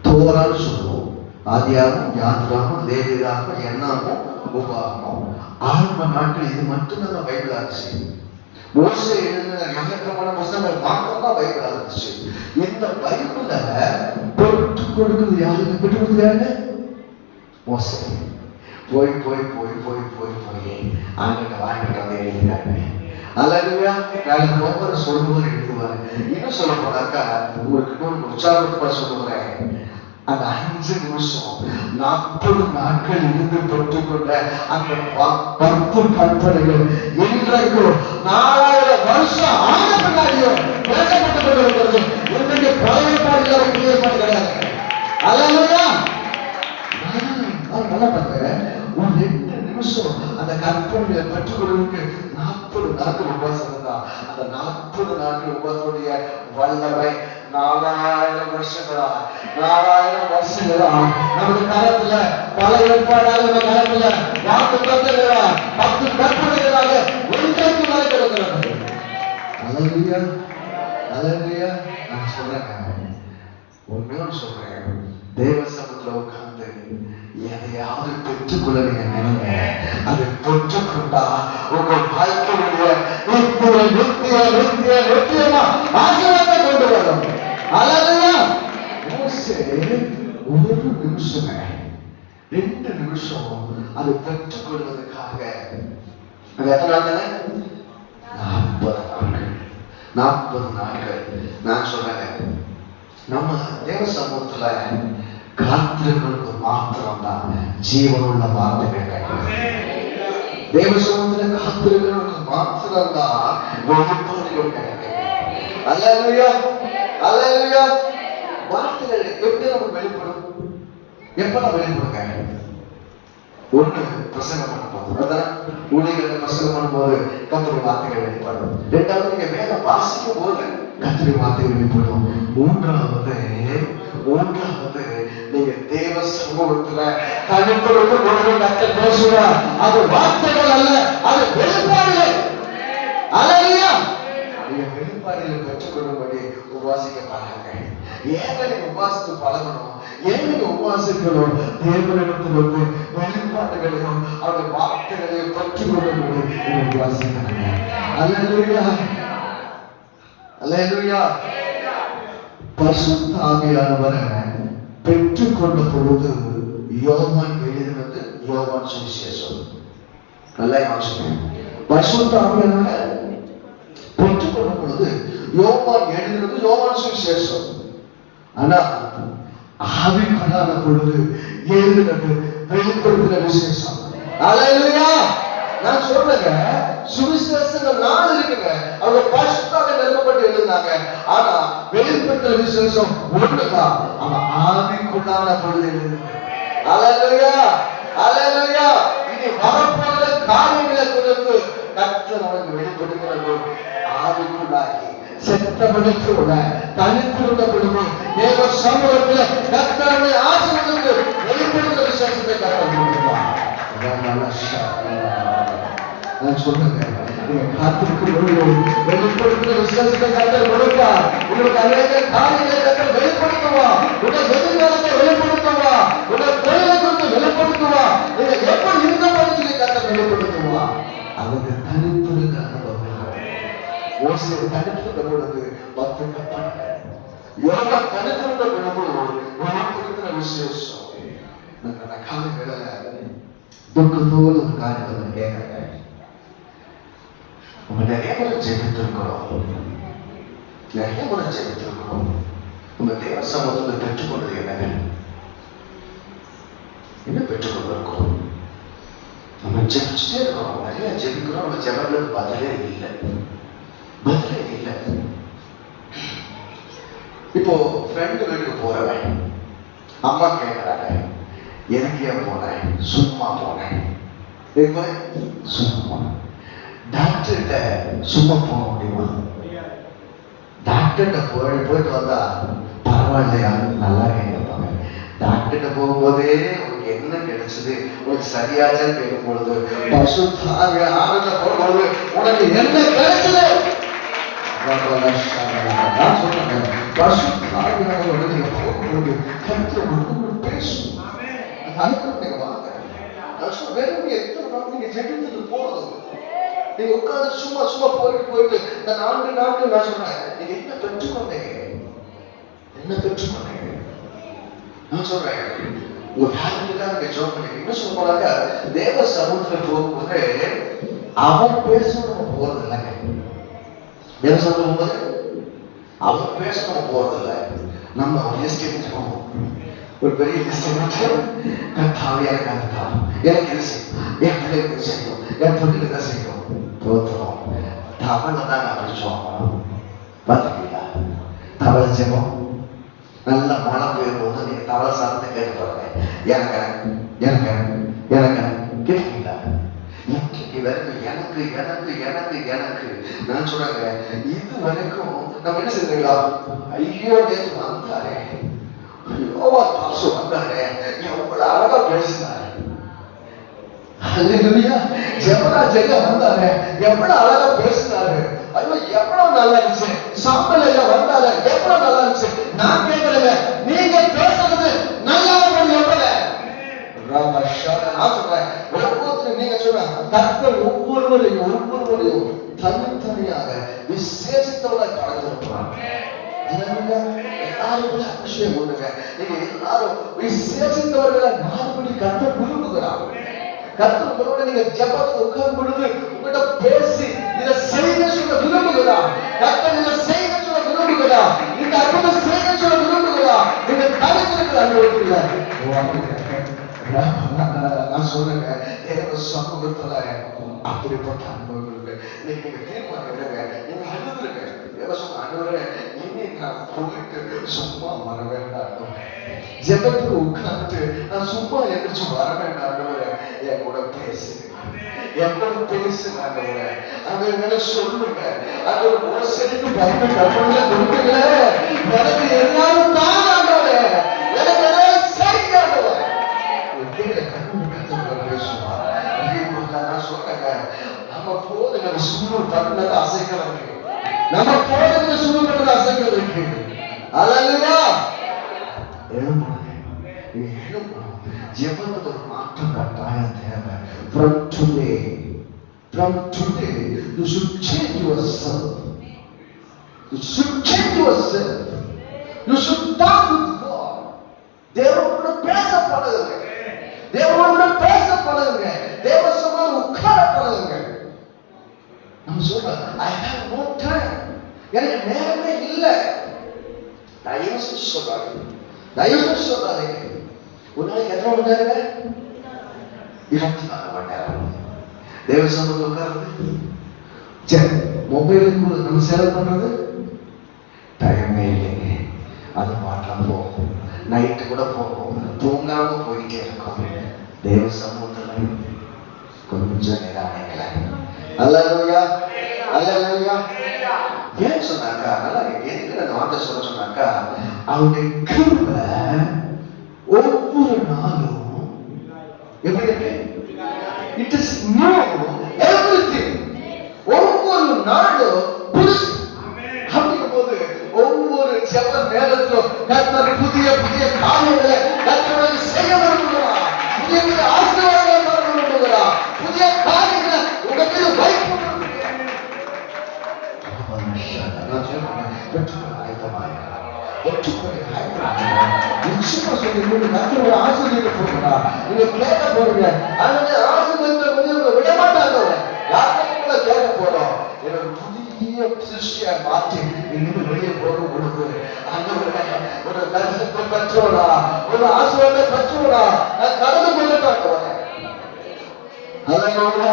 தோரான்னு சொல்லுவோம். ஆதியாகமம், யாத்ராகமம், லேவியராகமம், என்னாகமம், உபாகமம். 6 நாட்கள் இது மட்டும் தான் பைபிள் ஆச்சு. மோசே எழுதின எக்கச்சக்கமான புஸ்தகங்கள் மாத்திரம் தான் பைபிள் ஆச்சு. இந்த பைபிள பெற்று கொடுக்குறது யாருக்கு? பெற்று கொடுக்குறாங்க மோசே. போய் அங்கிட்ட வாங்கிட்டு வந்து எழுதினாங்க. அல்லேலூயா. நாளைக்கு ஒவ்வொரு சொல்லும்போது எழுதுவாரு. இன்னும் சொல்ல போனாக்கா உங்களுக்கு இன்னொரு உற்சாகத்தை சொல்லுறேன். அந்த 5 நிமிஷம் 40 நாட்கள் இருந்து பெற்றுக்கொண்ட அந்த 10 கற்பனைகள் இன்றைக்கு 4000 வருஷம் ஆன பின்னாடியும் பேசப்பட்டு கொண்டிருக்கிறது. இன்றைக்கு பழைய பாடல்களை கிளியர் பண்ண கிடையாது. அல்லேலூயா. நல்லா பாருங்க, ஒரு 2 நிமிஷம் அந்த கற்பனைகளை பெற்றுக்கொள்வதற்கு 40 நாட்கள் உபவாசம் தான். அந்த 40 நாட்கள் உபவாசத்துடைய வல்லமை 4000 வருஷங்களா நமது காலத்துல பல ஏற்பாடாக நம்ம காலத்துல வாக்கு தத்துவங்களா 10 கற்பனைகளாக ஒன்றைக்கு மேல கிடக்கிறது. அல்லேலூயா, அல்லேலூயா. நான் சொல்றேன், உண்மையோடு சொல்றேன், தேவ சமூகத்துல உட்கார்ந்து எதையாவது பெற்றுக்கொள்ள நீங்க நினைங்க. அதை பெற்றுக்கொண்டா உங்க வாழ்க்கையுடைய நித்தியமா ஆசீர்வாதத்தை கொண்டு வரும். அல்லேலூயா. மோசே 1 நிமிஷம் 2 நிமிஷம் அதை பெற்றுக்கொள்வதற்காக அது எத்தனை நாள்? 40 நாட்கள். நான் சொல்றேன், நம்ம தேவ சமூகத்துல காத்திருக்கிறது மாத்திரம் தான் ஜீவனுள்ள வார்த்தைகள் கிடைக்கும். தேவ சமூகத்துல காத்திருக்கிறவங்க மாத்திரம்தான் வெளிப்பாடுகள் கிடைக்கும். அல்லேலூயா, அல்லேலூயா. வார்த்தைகள் எப்படி நமக்கு வெளிப்படும்? எப்ப வெளிப்படுங்க? ஒண்ணு பிரசங்கம் பண்ணும்போது, அதான் ஊழியர்கள் பிரசங்கம் பண்ணும்போது கர்த்தருடைய வார்த்தைகள் வெளிப்படும். இரண்டாவது நீங்க வேதம் வாசிக்கும் போது கர்த்தருடைய வார்த்தைகள் வெளிப்படும். மூன்றாவது நீங்க தேவ சமூகத்துல தனிப்பொழுது கர்த்தர் பேசுவார். அது வார்த்தைகள் அல்ல, அது வெளிப்பாடுகள். அல்லேலூயா. நீங்க வெளிப்பாடுகளை பெற்றுக்கொள்ளும்படி உபவாசிக்க பழகுங்க. ஏன் நீங்க உபவாசித்து பழகணும்? ஏன் நீங்க உபவாசிக்கணும்? தேவனிடத்தில் வந்து வெளிப்பாடுகளையும் அவருடைய வார்த்தைகளையும் பெற்றுக்கொள்ளும்படி நீங்க உபவாசிக்கணும். அல்லேலூயா, அல்லேலூயா. பரிசுத்த ஆவியானவரை பெற்றுக்கொண்ட பொழுது யோவான் எழுதினது யோவான் சுவிசேஷம். நல்லா யோசிக்கணும். பரிசுத்த ஆவியானவரை பெற்றுக்கொண்ட பொழுது யோவான் எழுதினது யோவான் சுவிசேஷம். ஆனா ஆவிக்குள்ளான பொழுது எழுதினது வெளிப்படுத்தின விசேஷம். அல்லேலூயா. நான் சொல்றேங்க, சுவிசேஷங்கள் 4 இருக்குங்க. அவங்க பரிசுத்தாக நிரப்பப்பட்டு எழுதினாங்க. ஆனா வெளிப்படுத்தின விசேஷம் ஒண்ணுதான். அவன் ஆவிக்குள்ளான பொழுது எழுதினாங்க. அல்லேலூயா, அல்லேலூயா. இனி வரப்போகிற காரியங்களை குறித்து கர்த்தர் அவனுக்கு வெளிப்படுத்துகிறது. ஆவிக்குள்ளாகி செத்தவனுக்குள்ள தனித்திருந்த பொழுது தேவ சமூகத்தில் கர்த்தருடைய ஆசீர்வாதத்தை வெளிப்படுத்துகிற விசேஷத்தை கர்த்தர் கொடுக்கிறார். நான் சொல்லுங்க, நீங்க காத்திருக்கும் பொழுது வெளிப்படுத்துகிற விசேஷத்தை கர்த்தர் கொடுப்பார். உங்களுக்கு அநேக காரியங்களை கர்த்தர் வெளிப்படுத்துவா. உங்க எதிர்காலத்தை வெளிப்படுத்துவா. உங்க தொழிலை குறித்து வெளிப்படுத்துவா. நீங்க எப்படி இருந்த பொழுது கர்த்தர் வெளிப்படுத்துவா. அவங்க தனித்திருந்த அனுபவம். மோசே தனித்திருந்த பொழுது 10 கற்பனைகள், யோனா தனித்திருந்த பொழுது வெளிப்படுத்தின விசேஷம். நான் காலையில துக்கத்தோடு ஒரு காரியத்தை கேட்கிறேன். நம்ம நிறைய முறை ஜெபித்திருக்கிறோம், நிறைய முறை ஜெபித்திருக்கிறோம். உங்க தேவ சமூகத்தை பெற்றுக்கொண்டது என்ன பெற்றுக்கொண்டிருக்கிறோம்? நம்ம ஜெபிச்சுட்டே இருக்கிறோம், நிறைய ஜெபிக்கிறோம். நம்ம ஜெபங்களுக்கு பதிலே இல்லை. இப்போ ஃப்ரெண்டு வீட்டுக்கு போறவன் அம்மா கேட்கிறாங்க, எதுக்கே போனேன்? சும்மா போனேன். சும்மா. டாக்டர்கிட்ட சும்மா போக முடியுமா? டாக்டர்கிட்ட போயிட்டு வந்தா பரவாயில்லையா, நல்லா கேட்பாங்க. டாக்டர்கிட்ட போகும்போதே உனக்கு என்ன கிடைச்சது, உனக்கு சரியாச்சான்னு கேட்கும் பொழுது, பரிசுத்த ஆவியானவர்கிட்ட போகும்போது உனக்கு என்ன கிடைச்சது? நான் சொல்றேன், பரிசுத்த ஆவியானவரோட நீங்க போகும்போது கர்த்தர் உங்களுக்கு பேசும். நீங்க வாங்க. வெறும் எத்தனை நாள் நீங்க ஜெபித்துட்டு போறது? நீங்க உட்கார்ந்து சும்மா போயிட்டு நான் 4 நாட்கள் நான் சொல்றேன், நீங்க என்ன பெற்றுக்கொண்டீங்க? என்ன பெற்றுக்கொண்டீங்க? நான் சொல்றேன், உங்க ஃபேமிலிக்காக நீங்க ஜெபம் பண்ணீங்க. என்ன சொல்ல போறாங்க, தேவ சமூகத்துல போகும்போது அவன் பேசணும் போறது இல்லைங்க. தேவ சமூகம் போகும்போது அவன் பேசணும் போறது இல்லை. நம்ம ஒரு லிஸ்ட் எடுத்துக்கோம், ஒரு பெரிய லிஸ்ட் எடுத்து கத்தாவியான கத்தா எனக்கு இது செய்யும், என் பிள்ளைக்கு இது செய்யும், என் பொண்ணுக்கு இதை செய்யும். தோத்துறோம். தமிழை தான் படிச்சோம். பார்த்துக்கீங்களா? தமிழ் ஜெபம் நல்ல மழை பெய்யும் போது நீங்க தவளை சாதத்தை கேட்டு பாருங்க. எனக்கு கேட்கீங்களா? எனக்கு நான் சொல்றேங்க, இது வரைக்கும் நம்ம என்ன செய்யறீங்களா? ஐயோ நேற்று வந்தாரே, ஐயோவா பாசு வந்தாரே, எவ்வளவு அழகா பேசினாரு. ஜெபராஜ் வந்தாரு, எவ்வளவு அழகா பேசினாரு. ஐயோ எவ்வளவு நல்லா இருந்துச்சு. சாம்பல் எல்லாம் வந்தாரு, எவ்வளவு நல்லா இருந்துச்சு. நான் கேட்கிறேங்க, நீங்க பேசுறது நல்லா நான் சொல்றேன், ஒவ்வொருத்தரும் நீங்க சொல்றாங்க, கர்த்தர் ஒவ்வொருவரையும் தனித்தனியாக விசேஷத்தோட கடந்திருக்கிறாங்க. எல்லாரும் அபிஷேகம் பண்ணுங்க. நீங்க எல்லாரும் விசேஷத்தவர்களை மாறுபடி கர்த்தர் விரும்புகிறாங்க. கர்த்தரோட நீங்க ஜெபத்துல உட்காரும் பொழுது உங்ககிட்ட பேசி இதை செய்ய சொல்ல விரும்புகிறார். கர்த்தர் இதை செய்ய சொல்ல விரும்புகிறார். இந்த அற்புதம் செய்ய சொல்ல விரும்புகிறார். நீங்க தனித்திருக்கிற அனுபவத்தில் நான் நான் சொன்னேங்க, தேவ சமூகத்துல அப்படிப்பட்ட அனுபவங்கள் நீங்க தீர்மானம் எடுங்க. நீங்க அழுதுருங்க. தேவ சொன்ன ஆண்டவரே, இனி நான் போயிட்டு சும்மா வர வேண்டாம். ஜெபத்துக்கு உட்கார்ந்து நான் சும்மா எந்திரிச்சு வர வேண்டாம். ஆண்டவரே, என் கூட பேசுங்க, என் கூட பேசுங்க. ஆண்டவரே, அவங்க சொல்லுங்க. அது ஒரு செடிக்கு பத்து கற்பனை கொடுக்கல. எனக்கு எல்லாரும் தான் ஆண்டவரே, எனக்கு எல்லாம் சரி ஆண்டவரே. நம்ம போதுங்க சும்மா தட்டுனது அசைக்கிறது, நம்ம போதுங்க சும்மா தட்டுனது அசைக்கிறது இருக்கு. அல்லேலூயா. ஜெபத்துக்கு ஒரு மாற்றம் கட்டாயம் தேவை. From today, you should change yourself. You should change yourself. You should talk with God. தேவனோட பேச பழகுங்க, தேவனோட பேச பழகுங்க, தேவ சமூகத்தில் உட்கார பழகுங்க. நம்ம சொல்றோம், I have no time, எனக்கு நேரமே இல்லை. தயவு செஞ்சு சொல்றாங்க, தயவு செஞ்சு சொல்றாங்க. ஒரு நாளைக்கு எத்தனை மணி நேரம்? 24 மணி நேரம் தேவ சமூகத்தில் உட்காருது. சரி, மொபைலுக்கு நம்ம செலவு பண்றது டைமே இல்லைங்க. அது மாற்றம் போகும், நைட்டு கூட போகும், தூங்காம போயிட்டே இருக்கும். தேவ சமூகத்துல கொஞ்சம் நிதானங்கள. அல்லேலூயா, அல்லேலூயா. ஏன் சொன்னாக்கா, நல்லா எதுக்கு அந்த வார்த்தை சொல்ல சொன்னாக்கா, அவருடைய கிருபை ஒவ்வொரு நாளும் எப்படி இருக்கு? It is new everything. ஒவ்வொரு நாளும் புதுசு. அப்படிங்கும்போது ஒவ்வொரு ஜெப நேரத்திலும் கர்த்தர் புதிய புதிய காரியங்களை கர்த்தர் செய்ய விரும்புகிறார். புதிய புதிய ஆசீர்வாதங்களை தர விரும்புகிறார். புதிய காரியங்களை உங்க மீது வைக்க விரும்புகிறார். நான் சொல்றேன், பெற்றுக்கொள்ள ஆயத்தமாக ஒற்றுக்கொள்ள ஆயத்தமாக நிச்சயமா சொல்லி கர்த்தரோட ஆசீர்வாதத்தை போகிறார். நீங்க கேட்க போறீங்க, அந்த ஆசீர்வாதத்தை வந்து விட மாட்டாங்க. யாருக்கும் கேட்க போறோம், எனக்கு புதிய சிருஷ்டியா மாற்றி இங்கிருந்து வெளியே போக கொடுத்து அந்த ஒரு தரிசனத்தை பெற்றோடா, ஒரு ஆசீர்வாதத்தை பெற்றோடா நான் கடந்து கொள்ளட்டாங்க. அல்லேலூயா,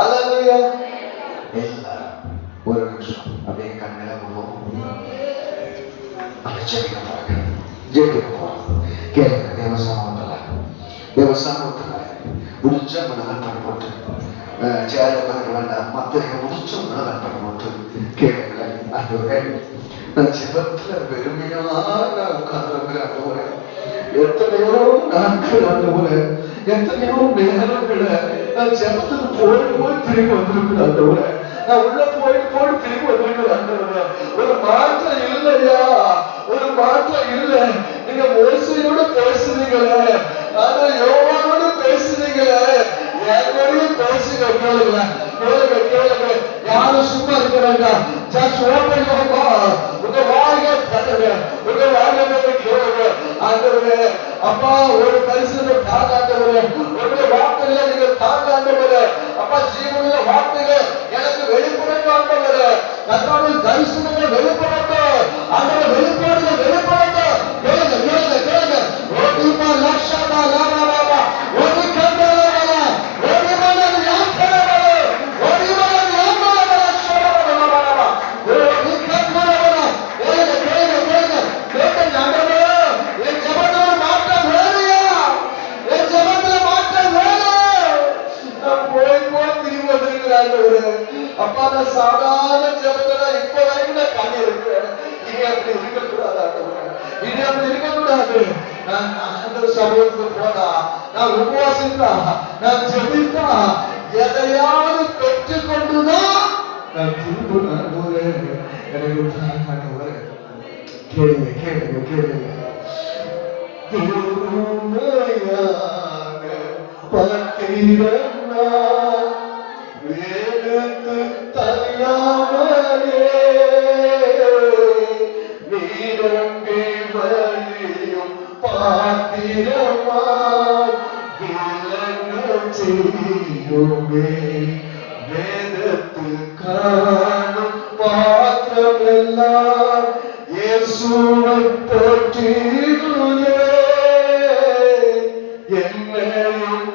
அல்லேலூயா. எல்லாரும் ஒரு நிமிஷம் அப்படியே கண்ணில போவோம். கேளுங்க. தேவ சமூகத்துல முடிச்ச மனதில் போட்டு சேர பண்ண வேண்டாம், மற்ற முடிச்சோம்னா பண்ண போட்டு கேளுங்க. அது நான் ஜெபத்துல வெறுமையா நான் உட்கார்ந்துருக்கிறேன். எத்தனையோ நாட்கள் ஆண்டவரே, எத்தனையோ நேரங்களை நான் ஜெபத்துக்கு போய் திரும்பி வந்திருக்கிறேன் ஆண்டவரே. நான் உள்ள போய் திரும்பி வந்திருக்கிறேன் ஆண்டவரே. ஒரு மாற்றம் இல்லையா? ஒரு மாற்றம் இல்லை. நீங்க மோசையோட பேசுறீங்களே, ஆனா யோவானோட பேசுறீங்களே, என் பேசுங்க. கேளுங்க, கேளுங்க, கேளுங்க. யாரும் சும்மா இருக்க வேண்டாம். Just open your mouth. உங்க வாயை தட்டுங்க, உங்க வாயை கேளுங்க. ஆண்டவரே, அப்பா ஒரு தரிசனத்தை தாங்க ஆண்டவரே, உங்களுடைய வார்த்தைகளை நீங்க தாங்க ஆண்டவரே. அப்பா ஜீவனுள்ள வார்த்தைகள் எனக்கு வெளிப்படட்டும் ஆண்டவரே. கர்த்தாவே தரிசனங்கள் வெளிப்படட்டும் ஆண்டவரே, வெளிப்பாடுகள் வெளிப்படட்டும். கேளுங்க, கேளுங்க, கேளுங்க. ஓடிமா லக்ஷமா லாமா லாமா ஓடி கண்டலமா ஓடி மன யாக்கலமா ஓடி மன யாக்கலமா லக்ஷமா லாமா ஓடி கண்டலமா. கேளுங்க, கேளுங்க, கேளுங்க, கேளுங்க. ஆண்டவரே, என் ஜெபத்துல மாற்றம் வேலையா? என் ஜெபத்துல மாற்றம் வேலை. நான் போய் திரும்பி வந்திருக்கிறேன் ஆண்டவரே. அப்பா நான் சாதாரண ஜெபத்துல இப்ப வரைக்கும் நான் கண்ணி இருக்கிறேன். இனி அப்படி இருக்கக்கூடாது ஆண்டவரே, இனி அப்படி இருக்கக்கூடாது. நான் ஆண்டவர் சமூகத்துக்கு போனா, நான் உபவாசித்தா, நான் ஜெபித்தா, எதையாவது பெற்றுக் கொண்டுதான் நான் திரும்ப ஆண்டவரே எனக்கு ஆண்டவரே. கேளுங்க, கேளுங்க, கேளுங்க. பத்திரன்னா வேடுத்து தள்ளாமலே நீரம்பி வழியும் பாத்திரமாய் விளங்க செய்யுமே. வேதத்து காணும் பாத்திரமெல்லாம் இயேசுவை போற்றிடுவே. என்னையும்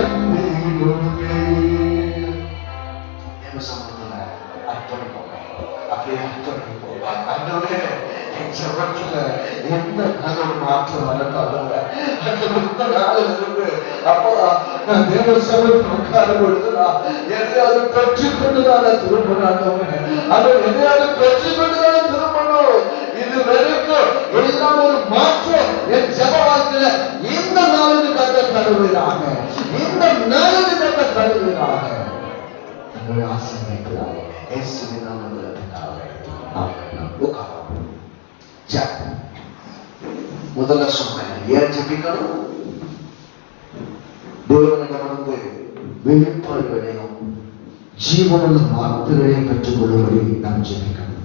தந்திடுமே. தேவ சமூகத்துல அர்ப்பணிப்போம், அப்படியே அர்ப்பணிப்போம். ஆண்டவரே, என் ஜெபத்துல எந்த நல்ல ஒரு மாற்றம் வரட்டாலும் அந்த நாளிலிருந்து அப்பா நான் தேவ சமூகத்தில் உட்காரும் பொழுது நான் எதையாவது பெற்றுக்கொண்டுதான் திரும்பணும். அதை எதையாவது பெற்றுக்கொண்டுதான் திரும்பணும். இது வரைக்கும் எல்லாம் ஒரு மாற்றம் என் ஜெப வாழ்க்கையில இந்த நாளுக்கு கத்த தருவீராக, இந்த நாளுக்கு கத்த தருவீராக. உங்களை ஆசீர்வதிக்கிறார் இயேசுவின் நாமத்தில் பிதாவே. ஆமென். உட்காருங்க. முதல்ல சொன்னேன், ஏன் ஜெபிக்கணும்? தேவனிடம் வந்து வெளிப்பாடுகளையும் ஜீவனுள்ள வார்த்தைகளையும் பெற்றுக்கொள்ளும்படி நாம் ஜெபிக்கணும்.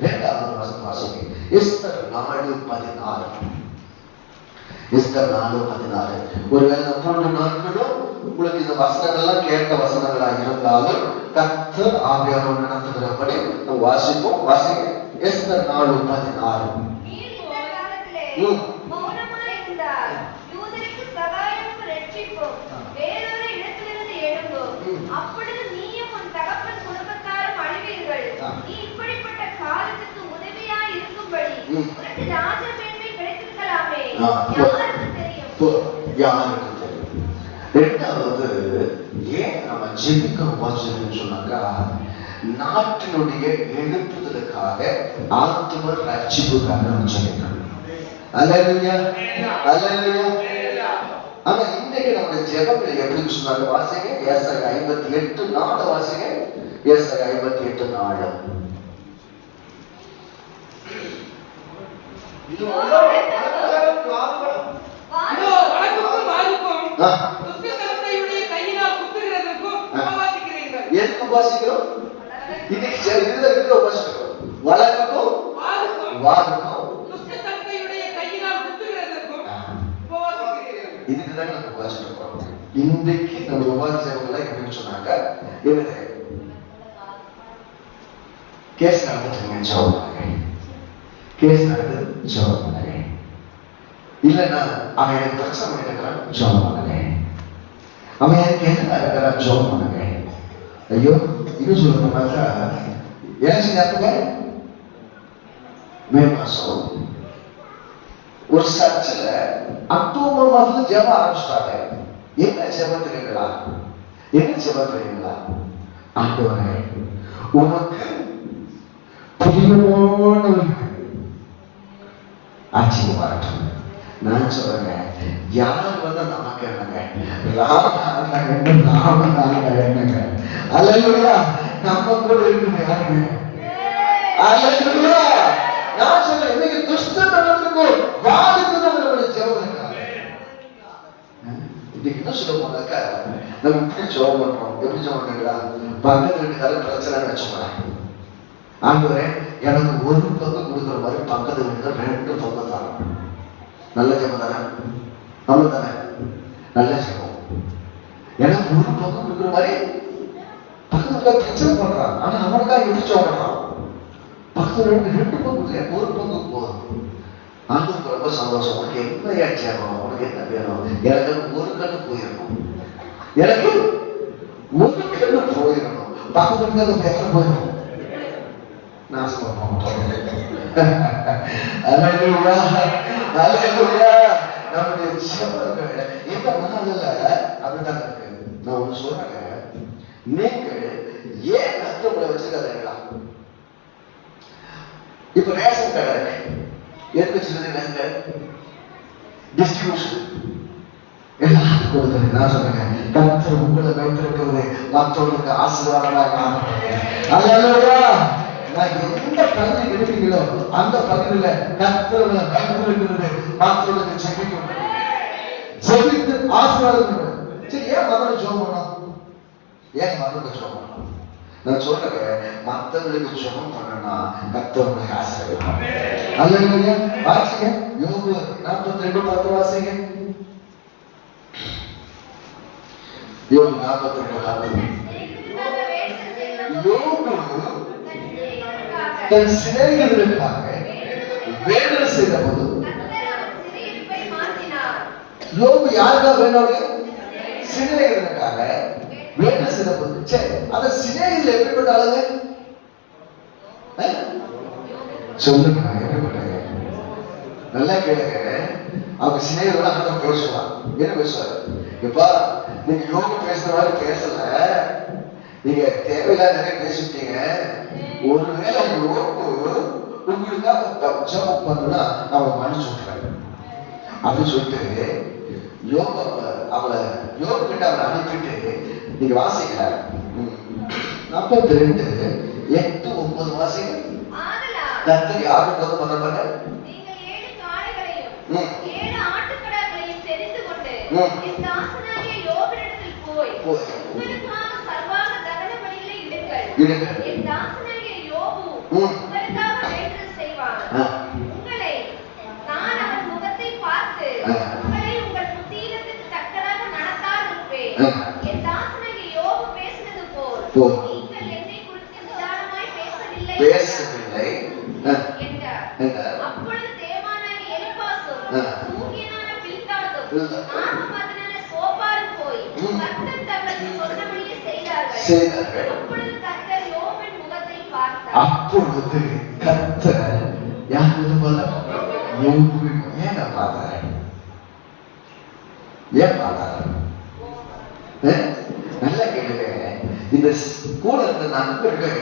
இரண்டாவது வாசிங்க, எஸ்தர் 4:16. எஸ்தர் 4:16. ஒருவேளை இந்த 3 நாட்களும் உங்களுக்கு இந்த வசனங்கள்லாம் கேட்ட வசனங்களா இருந்தாலும் கர்த்தர் ஆவியானவர் நடத்துகிறபடி நாம் வாசிப்போம். வாசிங்க, எஸ்தர் 4:16. அப்பொழுது நீயும் உன் தகப்பன் குடும்பத்தாரும் அழிவீர்கள். நீ இப்படிப்பட்ட காலத்துக்கு உதவியாய் இருக்கும்படி உனக்கு ராஜமேன்மை கிடைத்திருக்கலாமே. யாருக்கு தெரியும்? யாருக்கு தெரியும்? இரண்டாவது, ஏன் நம்ம ஜெபிக்கணும் வாசிக்கணும்னு சொன்னாக்கா, நாட்டினுடைய எழுப்புதலுக்காக, ஆத்தும ரட்சிப்புக்காக நம்ம ஜெபிக்கணும். அல்லேலூயா, அல்லேலூயா. ஆனா இன்றைக்கு நம்முடைய ஜெபங்கள் எப்படி சொன்னாங்க? வாசிங்க, ஏசாயா 58:4. வாசிங்க, ஏசாயா 58:4. எதுக்கு உபாசிக்கிறோம்? இன்னைக்கு இதுல உபாசிக்கிறோம். வழக்குக்கும் வாதுக்கும் இதுக்குதான் நம்ம உபாசிக்கிறோம். இன்றைக்கு நம்ம உபாசிக்கிறவங்க எப்படின்னு சொன்னாங்க, கேஸ் நடந்துட்டு ஜெபம் பண்ணுங்க, கேஸ் நடந்து ஜெபம் பண்ணுங்க, இல்லைன்னா அவன் எனக்கு பிரச்சனை பண்ணிருக்கிறான் ஜெபம் பண்ணுங்க, அவன் எனக்கு எதிராக இருக்கிறான் ஜெபம் பண்ணுங்க. ஐயோ, இன்னும் சொல்லணும்னாக்கா எலெக்ஷன் எப்பங்க? மே மாசம். ஒரு சர்ச்சில் அக்டோபர் மாதத்துல ஜெபம் ஆரம்பிச்சிட்டாங்க. என்ன ஜெபம் தெரியுங்களா? என்ன ஜெபம் தெரியுங்களா? ஆண்டவரே, உனக்கு பிரியமானவருக்கு ஆட்சிக்கு வரட்டும். நான் சொல்றேன், யார் வந்து நமக்கு என்னங்க? என்னங்க? அல்லேலூயா. நம்ம கூட இருக்குது யாருங்க? அல்லேலூயா. நான் சொல்றேன், இன்னைக்கு துஷ்டத்தனத்துக்கும் வாதுக்கும் நம்மளுடைய ஜெபம் இருக்காங்க. இன்னைக்கு என்ன சொல்ல போனாக்கா, நம்ம இப்படி ஜெபம் பண்றோம். எப்படி ஜெபம் பண்ணுங்களா? பக்கத்து வீட்டுக்காரர் பிரச்சனைன்னு வச்சுக்கோங்க. ஆண்டவரே, எனக்கு ஒரு பங்கு கொடுக்குற மாதிரி பக்கத்து வீட்டுக்காரர் 2 பங்கு தரணும். நல்ல ஜெபம் தானே? அவ்வளவு தானே? நல்ல ஜெபம். எனக்கு ஒரு பங்கு கொடுக்குற மாதிரி பக்கத்துல பிரச்சனை பண்றான். ஆனா அவனுக்காக எப்படி ஜெபம் பண்றான்? பக்கத்துல 2 பங்கு, ஒரு பங்கு போதும். ஆண்டவருக்கு ரொம்ப சந்தோஷம். உனக்கு என்ன ஜெபம்? உனக்கு என்ன வேணும்? எனக்கு ஒரு கண்ணு போயிடணும், எனக்கு ஒரு கண்ணு போயிடணும். பக்கத்துல எத்தனை போயிடணும்? நாசமா போகணும். அல்லேலூயா, அல்லேலூயா. நம்முடைய ஜெபங்கள் இந்த நாளில் அப்படித்தான் இருக்கு. நான் ஒண்ணு சொல்றேன், நீங்கள் ஏன் கத்தவங்களை வச்சிருக்காதீங்களா? இப்ப ரேஷன் கடை இருக்கு. எதுக்கு வச்சிருக்கீங்க ரேஷன் கடை? டிஸ்ட்ரிபியூஷன் எல்லாத்துக்கும் கொடுக்குறது. நான் சொல்றேன், கத்தர் உங்களை வைத்திருக்கிறது மற்றவர்களுக்கு ஆசீர்வாதமாக அல்லேலூயா. நான் எந்த பகுதி எடுப்பீங்களோ அந்த பகுதியில கத்தர் வைத்திருக்கிறது மற்றவர்களுக்கு ஜெபிக்கும், ஜெபித்து ஆசீர்வாதம். சரி, ஏன் மதம் ஜெபம் பண்ணணும்? ஏன் மதத்தை ஜெபம் பண்ணணும்? நான் சொல்றேன், மற்றவர்களுக்கு ஜெபம் பண்ணனா கத்தவங்களை ஆசீர்வதிப்பார். அல்லேலூயா. வாசிங்க, யோபு 42:10. வாசிங்க, யோபு 42:10. யோபு தன் சிநேகிதர்களுக்காக வேண்டுதல் செய்த போது, யோபு யாருக்காக வேண்டாம்? சிநேகிதனுக்காக வேலை சிறப்பு. சரி, அந்த சிநேகிதர் எப்படிப்பட்ட ஆளுங்க சொல்லுங்க, எப்படிப்பட்டாங்க? நல்லா கேளுங்க. அவங்க சிநேகிதரோட அண்ணன் பேசுவான். என்ன பேசுவாரு? இப்பா நீங்க யோகா பேசுற மாதிரி பேசல, நீங்க தேவையில்லாத நிறைய பேசிட்டீங்க. ஒருவேளை யோகு உங்களுக்காக ஜபம் பண்ணுனா அவன் மன்னிச்சு விட்டுறாரு அப்படின்னு சொல்லிட்டு அவளை யோக கிட்ட அவளை அனுப்பிட்டு நீங்க வாசிக்கல 42:8-9 வாசிங்க. கர்த்தர் யாரும் போது பண்ண நீங்கள் 7 காளைகளையும் 7 ஆட்டுக்கடாக்களையும் தெரிந்து கொண்டு என் தாசனாகிய யோபினிடத்தில் போய் உங்களுக்காக சர்வாங்க தகன பலிகளை இடுங்கள். என் தாசனாகிய யோபு உங்களுக்காக வேண்டுதல் செய்வான். உங்களை நான் அவன் முகத்தை பார்த்து உங்களை உங்கள் புத்தீனத்துக்கு தக்கதாக நடத்தாதிருப்பேன். என் தாசனாகிய யோபு பேசினது போல் நீங்கள் என்னை குறித்து நிதானமாய் பேசவில்லை என்றார். அப்பொழுது தேவானாகிய எலிப்பாசும் சூகியனான பில்தாதும் நாகமதனான சோபாரும் போய் கர்த்தர் தங்களுக்கு சொன்னபடியே செய்தார்கள். அப்பொழுது கர்த்தர் யோபின் முகத்தை பார்த்தார். அப்பொழுது கர்த்தர் யாரு போல யோபின் ஏன் பார்த்தார்? ஏன் பார்த்தார்? நல்ல கேளுங்க. இந்த கூட இருந்த நண்பர்கள்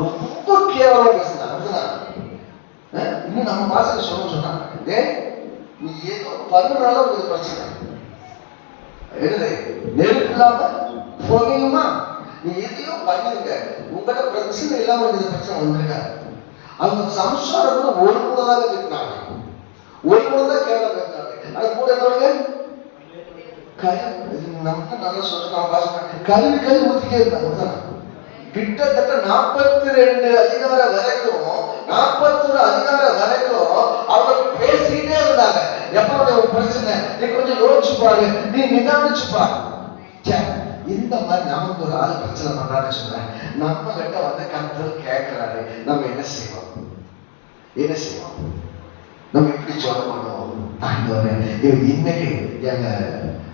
ரொம்ப கேவலமா பேசினாங்க. இன்னும் நம்ம பாசத்தை சொன்னாங்க, நீ ஏதோ பண்ணுனால உங்களுக்கு பிரச்சனை எழுது, நெருப்பு இல்லாம புகையுமா? நீ எதையோ பண்ணிருக்க, உங்கள்கிட்ட பிரச்சனை இல்லாம உங்களுக்கு பிரச்சனை வந்திருக்க. அவங்க சம்சாரம் கூட ஒரு முறைதாக திட்டினாங்க, ஒரு முறைதான் கேவலம் பேசினாங்க. அது கூட என்னவங்க நமக்கு நல்லா சொல்றாங்க, கல்வி ஊத்திட்டே இருந்தாங்க. கிட்டத்தட்ட 42 அதிகாரம் வரைக்கும் 41 அதிகாரம் வரைக்கும் அவங்க பேசிக்கிட்டே இருந்தாங்க. எப்ப பிரச்சனை நீ கொஞ்சம் யோசிச்சு பாரு, நீ நிதானிச்சு பாரு. இந்த மாதிரி நமக்கு ஒரு ஆள் பிரச்சனை பண்றான்னு சொல்றேன், நம்ம கிட்ட வந்து கர்த்தர் கேட்கிறாரு, நம்ம என்ன செய்வோம்? நம்ம எப்படி சொல்ல பண்ணுவோம்? இன்னைக்கு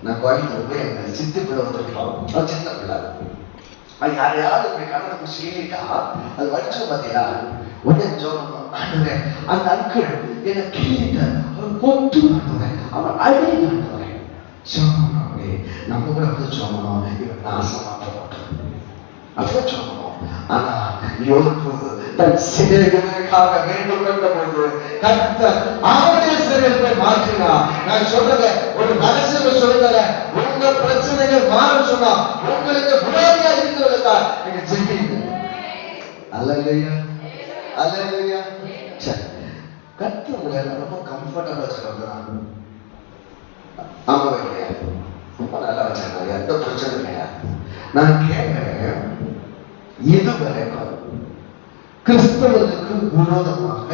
நான் கோயம்புத்தூர் போய் எங்க சித்து பிள்ளை வந்திருக்கோம். அது சின்ன பிள்ளை, அது யாரையாவது இப்படி கண்ணை பிடிச்சி கேட்டா அது வடிச்சு பார்த்தீங்களா உடனே சொல்லணும், அந்த அங்கிள் என்னை கீழிட்ட அவன் கொட்டு பண்ணுவேன், அவன் அடி பண்ணுவேன். சொல்லணும், நம்ம கூட அப்படி சொல்லணும், இவன் நாசமா போட்டோம் அப்படியே சொல்லணும். ஆனா யோபு தன் சிநேகிதனுக்காக வேண்டும் கொண்ட போது கர்த்தர் அவருடைய சிநேகிதத்தை மாற்றினார். நான் சொல்றத ஒரு ரகசியம் சொல்லுங்க, உங்க பிரச்சனைகள் மாறும் சொன்னா உங்களுக்கு விரோதியா இருக்கிறதா நீங்க ஜெபிங்க. அல்லேலூயா, அல்லேலூயா. சரி, கர்த்தர் உங்களை ரொம்ப கம்ஃபர்டபுளா வச்சிருக்காங்க. ஆமா இல்லையா? ரொம்ப நல்லா வச்சிருக்காங்க, எந்த பிரச்சனை இல்லையா? நான் கேட்கிறேன், இதுவரைக்கும் கிறிஸ்தவர்களுக்கு விரோதமாக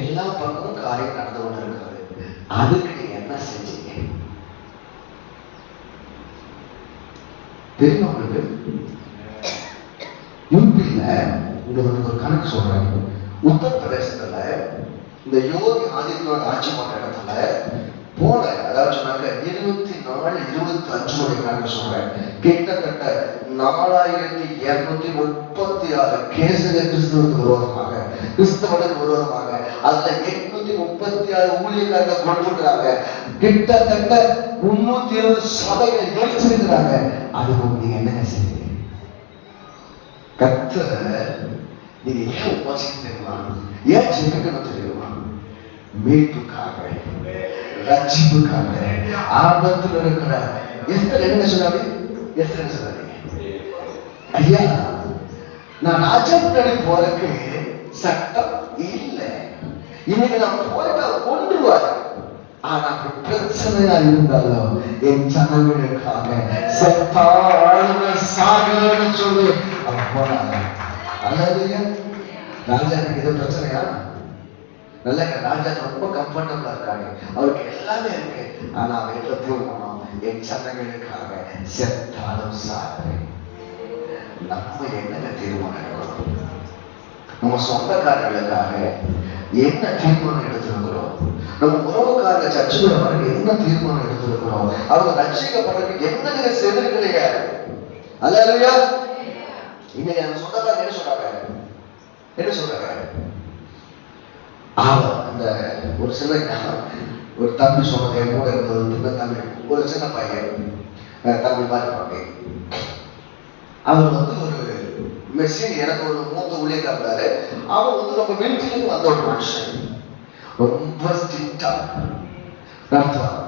எல்லா பக்கமும் காரியம் நடந்து கொண்டு இருக்கிறது. அதுக்கு நீங்க என்ன செஞ்சீங்க தெரியும் உங்களுக்கு? யூபியில உங்களுக்கு ஒரு கணக்கு சொல்றேன். உத்தரப்பிரதேசத்துல இந்த யோகி ஆதித்யநாத் ஆட்சி பண்ற இடத்துல போன, அதாவது சொன்னாங்க 24-25 கணக்கு சொல்றேன், கிட்டத்தட்ட 4236 கேசுகள் கிறிஸ்தவனுக்கு விரோதமாக, கிறிஸ்தவனுக்கு விரோதமாக. அதுல 836 ஊழியக்காரர்கள் கொண்டிருக்கிறாங்க. கிட்டத்தட்ட 320 சபைகள் எரிச்சிருக்கிறாங்க. அதுக்கு நீங்க என்னங்க செய்வீங்க? கர்த்தர் நீங்க ஏன் உபாசிக்க தெரியுமா? ஏன் ஜெபிக்கணும் தெரியுமா? மீட்புக்காக, ரட்சிப்புக்காக, ஆபத்தில் இருக்கிற எஸ்தர் என்ன சொன்னாரு? எஸ்தர் என்ன சொன்னாரு? ஐயா, நான் ராஜா முன்னாடி போறதுக்கு சட்டம் இல்லை, இன்னைக்கு நான் போயிட்டு கொண்டுருவாரு. ஆனா பிரச்சனையா இருந்தாலும் என் ஜனங்களுக்காக சாகணும்னு சொல்லி அவன் போனாங்க. அல்லேலூயா. ராஜாவுக்கு இது பிரச்சனையா? நல்ல ராஜா ரொம்ப கம்ஃபர்டபுளா இருக்காங்க, அவருக்கு எல்லாமே இருக்கு. ஆனா அவன் என்ற தீர்மானம், என் ஜனங்களுக்காக செத்தாலும் சாகிறேன். நம்ம என்னென்ன தீர்மானம் எடுக்கணும்? நம்ம சொந்தக்காரர்களுக்காக என்ன தீர்மானம் எடுத்திருக்கிறோம்? நம்ம உறவுக்காரங்க சர்ச்சுக்குள்ள வர என்ன தீர்மானம் எடுத்திருக்கிறோம், அவங்க ரட்சிக்கப்படுறதுக்கு என்ன நீங்க செய்திருக்கிறீங்க? அல்லேலூயா. இன்னைக்கு அந்த சொந்தக்காரங்க என்ன சொல்றாங்க? என்ன சொல்றாங்க? அந்த ஒரு சின்ன ஒரு தம்பி சொன்னது கூட இருந்த ஒரு சின்ன தம்பி, ஒரு சின்ன பையன் தம்பி மாதிரி இருப்பாங்க. அவர் ஒரு மெஷின், எனக்கு ஒரு மூத்த ஊழியர் இருந்தாரு. அவர் ரொம்ப வீட்டிலிருந்து வந்த ஒரு மனுஷன், ரொம்ப ஸ்ட்ரிக்டா நடத்துவார்.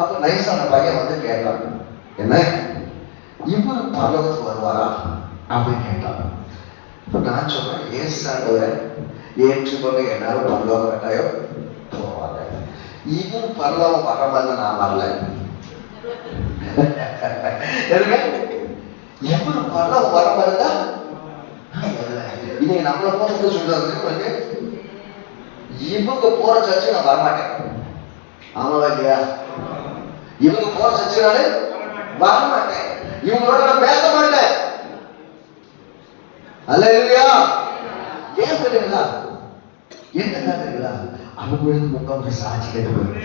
அப்ப நைஸான பையன் கேட்டான், என்ன இவரு பரலோகத்துக்கு வருவாரா அப்படின்னு கேட்டான். இப்ப நான் சொல்றேன், ஏசாண்டவரை ஏற்றுக்கொண்டு எல்லாரும் பரலோகம் கட்டாயம் போவாங்க. இவன் பரலோகம் வர மாதிரி நான் வரல. எவரு பரலோகம் வர மாதிரிதா இன்னைக்கு நம்மளை போன சொல்றாங்க, இவங்க போற சர்ச்சு நான் வரமாட்டேன். ஆமாவா இல்லையா? இவங்க போற சர்ச்சுனாலே வரமாட்டேன், இவங்களோட நான் பேச மாட்டேன். அல்லேலூயா. ஏன் தெரியுங்களா? என்ன தெரியுங்களா? அவங்களுக்கு முகம் சாட்சி கேட்டு போயிருக்கு.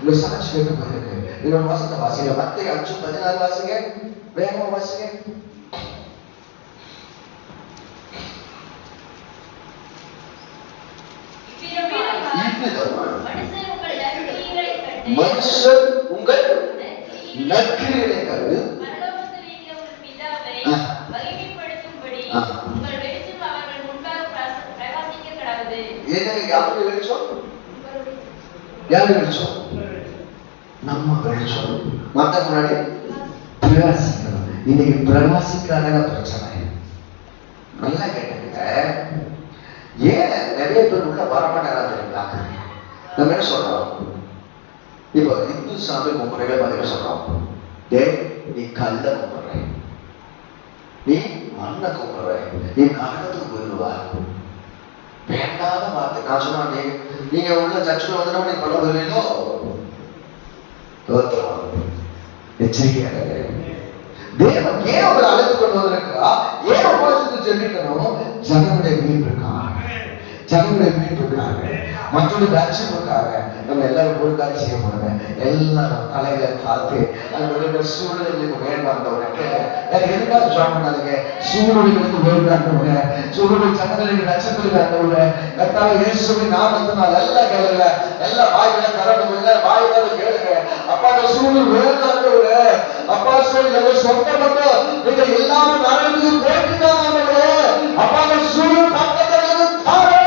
உங்க சாட்சி கேட்டு போயிருக்கு. இன்னொரு மாசத்தை வாசிங்க, மத்தேயு 5:16 வாசிங்க, வேகமா வாசிங்க. மனுஷர் உங்கள் நற்கிரியைகளை கண்டு யாரு வெளிச்சம்? யாரு வெளிச்சம்? நம்ம வெளிச்சம். மத்த முன்னாடி பிரகாசிக்கணும். இன்னைக்கு பிரகாசிக்காத பிரச்சனை. நல்லா கேட்டுங்க. ஏன் நிறைய பேர் உள்ள வரமாட்டாங்க தெரியுங்களா? நம்ம என்ன சொல்றோம்? இப்போ இந்து சாமி கும்பிடுற மாதிரி சொல்றோம், டே நீ கல்ல கும்பிடுற, நீ மண்ணை கும்பிடுற, நீ நரகத்துக்கு போயிடுவா. வேண்டாத வார்த்தை. நான் சொன்னா நீங்க உள்ள சர்ச்சுல வந்துடும், நீ பண்ண வருவீங்களோ? எச்சரிக்கையாக தேவன் ஏன் அவரை அழைத்து கொண்டு வந்திருக்கா? ஏன் உபவாசத்துக்கு ஜெபிக்கணும்? ஜனங்களுடைய மீட்புக்காக, ஜனங்களுடைய மீட்புக்காக, மற்றொரு ரட்சிப்புக்காக. நம்ம எல்லாரும் ஒரு காரியம் செய்ய போறோம். எல்லாரும் தலைகளை காத்து அந்த சூழ்நிலைகளுக்கு வேண்டாண்டவங்க எதுக்காக ஜாம் பண்ணாதீங்க. சூழ்நிலைகளுக்கு வேண்டாண்டவங்க, சூழ்நிலை ஜனங்களுக்கு ரட்சத்துக்கு ஆண்டவங்க, கர்த்தாவே இயேசுவின் நாமத்தினால் எல்லா கேளுங்க, எல்லா வாய்களை தரணுங்க, வாய்களை கேளுங்க. அப்பா அந்த சூழ்நிலை வேண்டாண்டவங்க, அப்பா சொல்லி எங்க சொந்த மட்டும் நீங்க எல்லாரும் நரகத்துக்கு போயிட்டுட்டாங்க. அப்பா அந்த சூழ்நிலை பக்கத்துல தாரு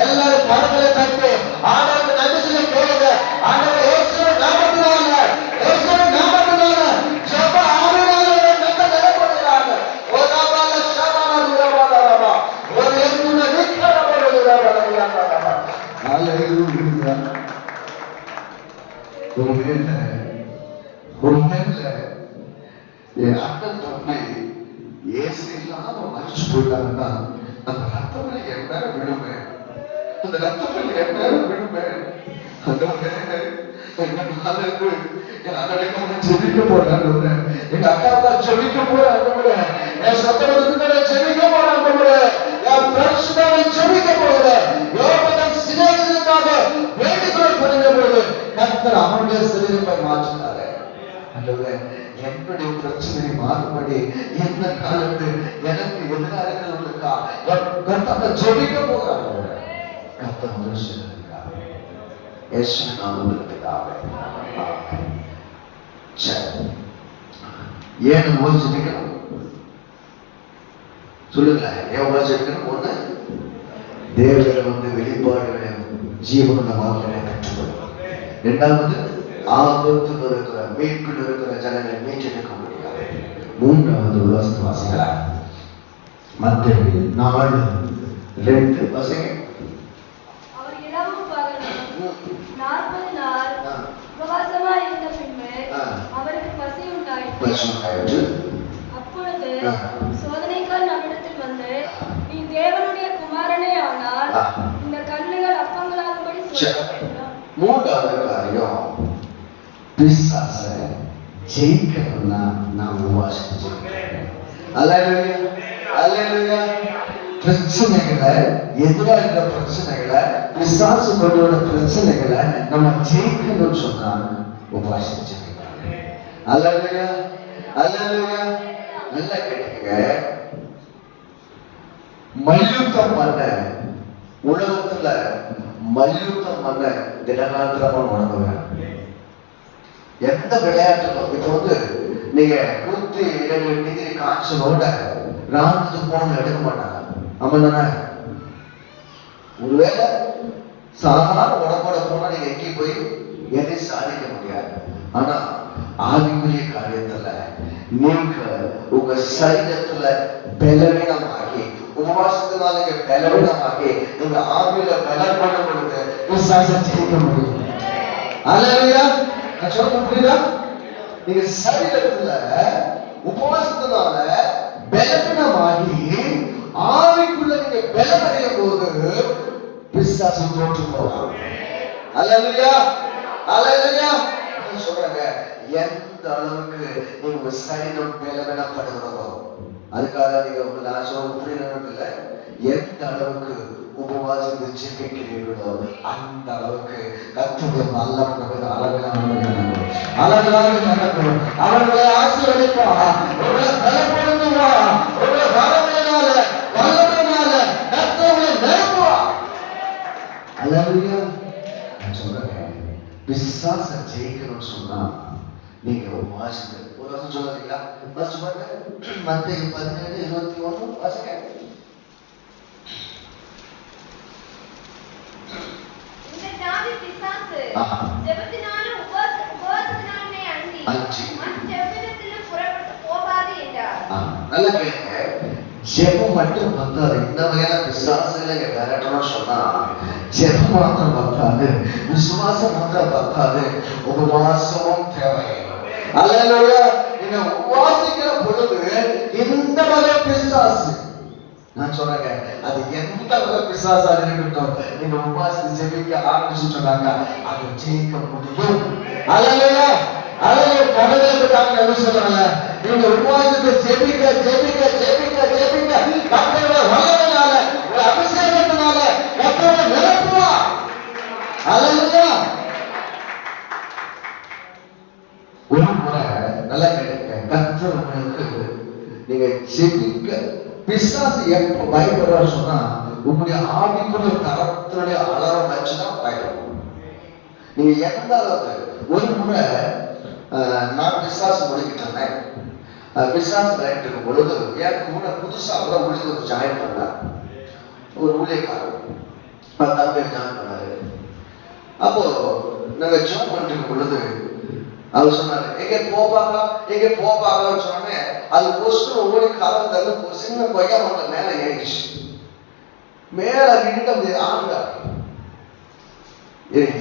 எல்லாரும் பணங்களை தட்டு ஆண்டவருக்கு நன்றி சொல்லி கேளுங்க. ஆண்டவர் இயேசுவின் நாமத்தினால, இயேசுவின் நாமத்தினால ஜெப ஆவியானவரை நம்ம நிரப்புகிறாங்க. ஓதாபால ஷாபாலா ஒரு எதுன நிக்கறவரா. ஹalleluya. ஒருவேளை என் அண்ணன் தம்பி ஏசு இல்லாம மறிச்சு போயிட்டாங்கன்னா அந்த ரத்தம் என் மேல விழுமே, அந்த ரத்தத்தில் என் மேல விழுமே. ஜெபிக்க போறேன், எங்க அக்கா ஜெபிக்க போறேன், என் சொந்தத்துக்கு ஜெபிக்க போறேன், என் பிரச்சனை ஜெபிக்க போகிறேன். யோபன் சிநேகிதனுக்காக வேண்டுகோள் பண்ணுகிற பொழுது கர்த்தர் அவனுடைய சிறையை மாற்றினாரு. என்னுடைய பிரச்சனை மாறுபடி என்ன காலத்து எனக்கு எதிராக இருக்கிறவங்களுக்கா கர்த்தர் ஜெபிக்க போறாங்க. கர்த்தர் முடிச்சிருக்காங்க. இயேசு நாமத்திற்காக ஏன் ஜெபிக்கணும்? சொல்லுங்களேன், ஏன் உபாசிக்கணும்? ஒண்ணு, தேவனை வெளிப்பாடுகளை ஜீவனுள்ள வார்த்தைகளை பெற்றுக்கொள்ளும். இரண்டாவது, ஆபத்தில் இருக்கிற மீட்பில் இருக்கிற ஜனங்களை மீட்டெடுக்க முடியாது. மூன்றாவது ஒரு வசனம் வாசிக்கலாம். மத்தேயு 4:2 வாசிங்க. அவர் இரவும் பகலும் 40 நாள் உபவாசமாய் இருந்த பின்பு அவருக்கு பசி உண்டாயிற்று. அப்பொழுது சோதனைக்கால் நம்மிடத்தில் வந்து, நீ தேவனுடைய குமாரனே ஆனால் இந்த கல்லுகள் அப்பங்களாகும்படி சொல்லுகிறார். மூன்றாவது காரியம், பிசாசை ஜெயிக்கணும்னா நாம் உபவாசிச்சு அல்லேலூயா அல்லேலூயா. பிரச்சனைகளை, எதிராக இருக்கிற பிரச்சனைகளை, பிசாசு கொண்டு வர பிரச்சனைகளை நம்ம ஜெயிக்கணும்னு சொன்னா உபவாசிச்சு அல்லேலூயா அல்லேலூயா. நல்லா கேட்டுங்க, மல்யுத்தம் பண்ண, உலகத்துல மல்யுத்தம் பண்ண திடகாத்திரமா உணர்வுவேன். எந்த விளையாட்டுக்கும் இப்ப நீங்க 107 டிகிரி காய்ச்சலோட ராணுவத்துக்கு போன எடுக்க மாட்டாங்க. ஆமா தானே? ஒருவேளை சாதாரண உடம்போட போனா நீங்க எங்கேயும் போய் எதையும் சாதிக்க முடியாது. ஆனா ஆவிக்குரிய காரியத்துல நீங்க உங்க சரீரத்துல பலவீனமாகி, உபவாசத்தினால நீங்க பலவீனமாகி, உங்க ஆவியில பலம் பண்ண பொழுது விசுவாச ஜெயிக்க முடியும். அல்லேலூயா. நான் சொல்ல புரியுதா? நீங்க சரீரத்துல உபவாசத்தினால பலவீனமாகி ஆவிக்குள்ள நீங்க பலமடையும் போது பிசாசு தோற்று போவான். அல்லேலூயா அல்லேலூயா. சொல்றாங்க, எந்த அளவுக்கு நீங்க உங்க சரீரம் பலவீனப்படுகிறதோ, அதுக்காக நீங்க நான் சொல்ல புரியல, எந்த அளவுக்கு உபவாசத்தை ஜெபிக்கிறீர்களோ அந்த அளவுக்கு கர்த்தருடைய வல்லமை அளவிலாக நடக்கும். அவர்களை ஆசீர்வதிப்பா, உங்களை பலப்படுத்துவா, உங்களை வல்லமையினால கர்த்தரை நிரப்புவா. அல்லேலூயா. நான் சொல்றேன், பிசாசை ஜெயிக்கணும்னு சொன்னா நீங்க உபவாசிங்க. ஒரு வருஷம் சொல்றீங்களா? ஃபர்ஸ்ட் பாருங்க, மத்தேயு 17:21 வாசிங்க. இந்த ஜாதி பிசாசு ஜெபத்தினாலும் உபவாசத்தினாலுமே அன்றி மற்றெவ்விதத்திலும் புறப்பட்டு போகாது என்றார். நல்லா கேளுங்க, ஜெபம் மட்டும் பத்தாது. இந்த வகையான பிசாசுகளை விரட்டணும்னு சொன்னா ஜெபம் மாத்திரம் பத்தாது, விசுவாசம் மாத்திரம் பத்தாது, உபவாசமும் தேவை. அல்லேலூயா. நீங்க உபவாசிக்கிற பொழுது இந்த வகை பிசாசு, நான் சொல்றேங்க, அது எந்த வகை பிசாசா இருக்கட்டும், நீங்க உபவாசத்தை ஜெபிக்க ஆரம்பிச்சு சொன்னாங்க அதை ஜெயிக்க முடியும். அல்லேலூயா அல்லேலூயா. கடவுளுக்காக என்ன சொல்றாங்க? நீங்க உபவாசத்தை ஜெபிக்க ஜெபிக்க ஜெபிக்க ஜெபிக்க கர்த்தருடைய வல்லமையினால, ஒரு அபிஷேகத்தினால கர்த்தரை நிரப்புவா. அல்லேலூயா. ஒரு முறை நல்லா கேட்டுங்க, கர்த்தர் உங்களுக்கு நீங்க ஜெபிக்க, பிசாசு எப்ப பயப்படுறாரு சொன்னா உங்களுடைய ஆவிக்குரிய தரத்தினுடைய அளவை வச்சுதான் பயப்படும். நீங்க எந்த அளவுக்கு, ஒரு முறை நான் பிசாசு முடிக்கிட்டு இருந்தேன். பிசாசு விளையாட்டு இருக்கும் பொழுது எனக்கு கூட புதுசா தான் ஊழியர் ஜாயின் பண்ணார். ஒரு ஊழியக்காரர் தம்பி ஜாயின் பண்ணாரு. அப்போ நாங்க ஜாயின் பண்ணிட்டு பொழுது அவர் சொன்னாரு, எங்க போப்பாங்கன்னு சொன்னே, அது பொஸ்ட் ஓடி காலம் தள்ளு ஒரு சின்ன கொய்யா மரம் மேல ஏறிச்சு. மேல நின்று அப்படி ஆடுறாரு.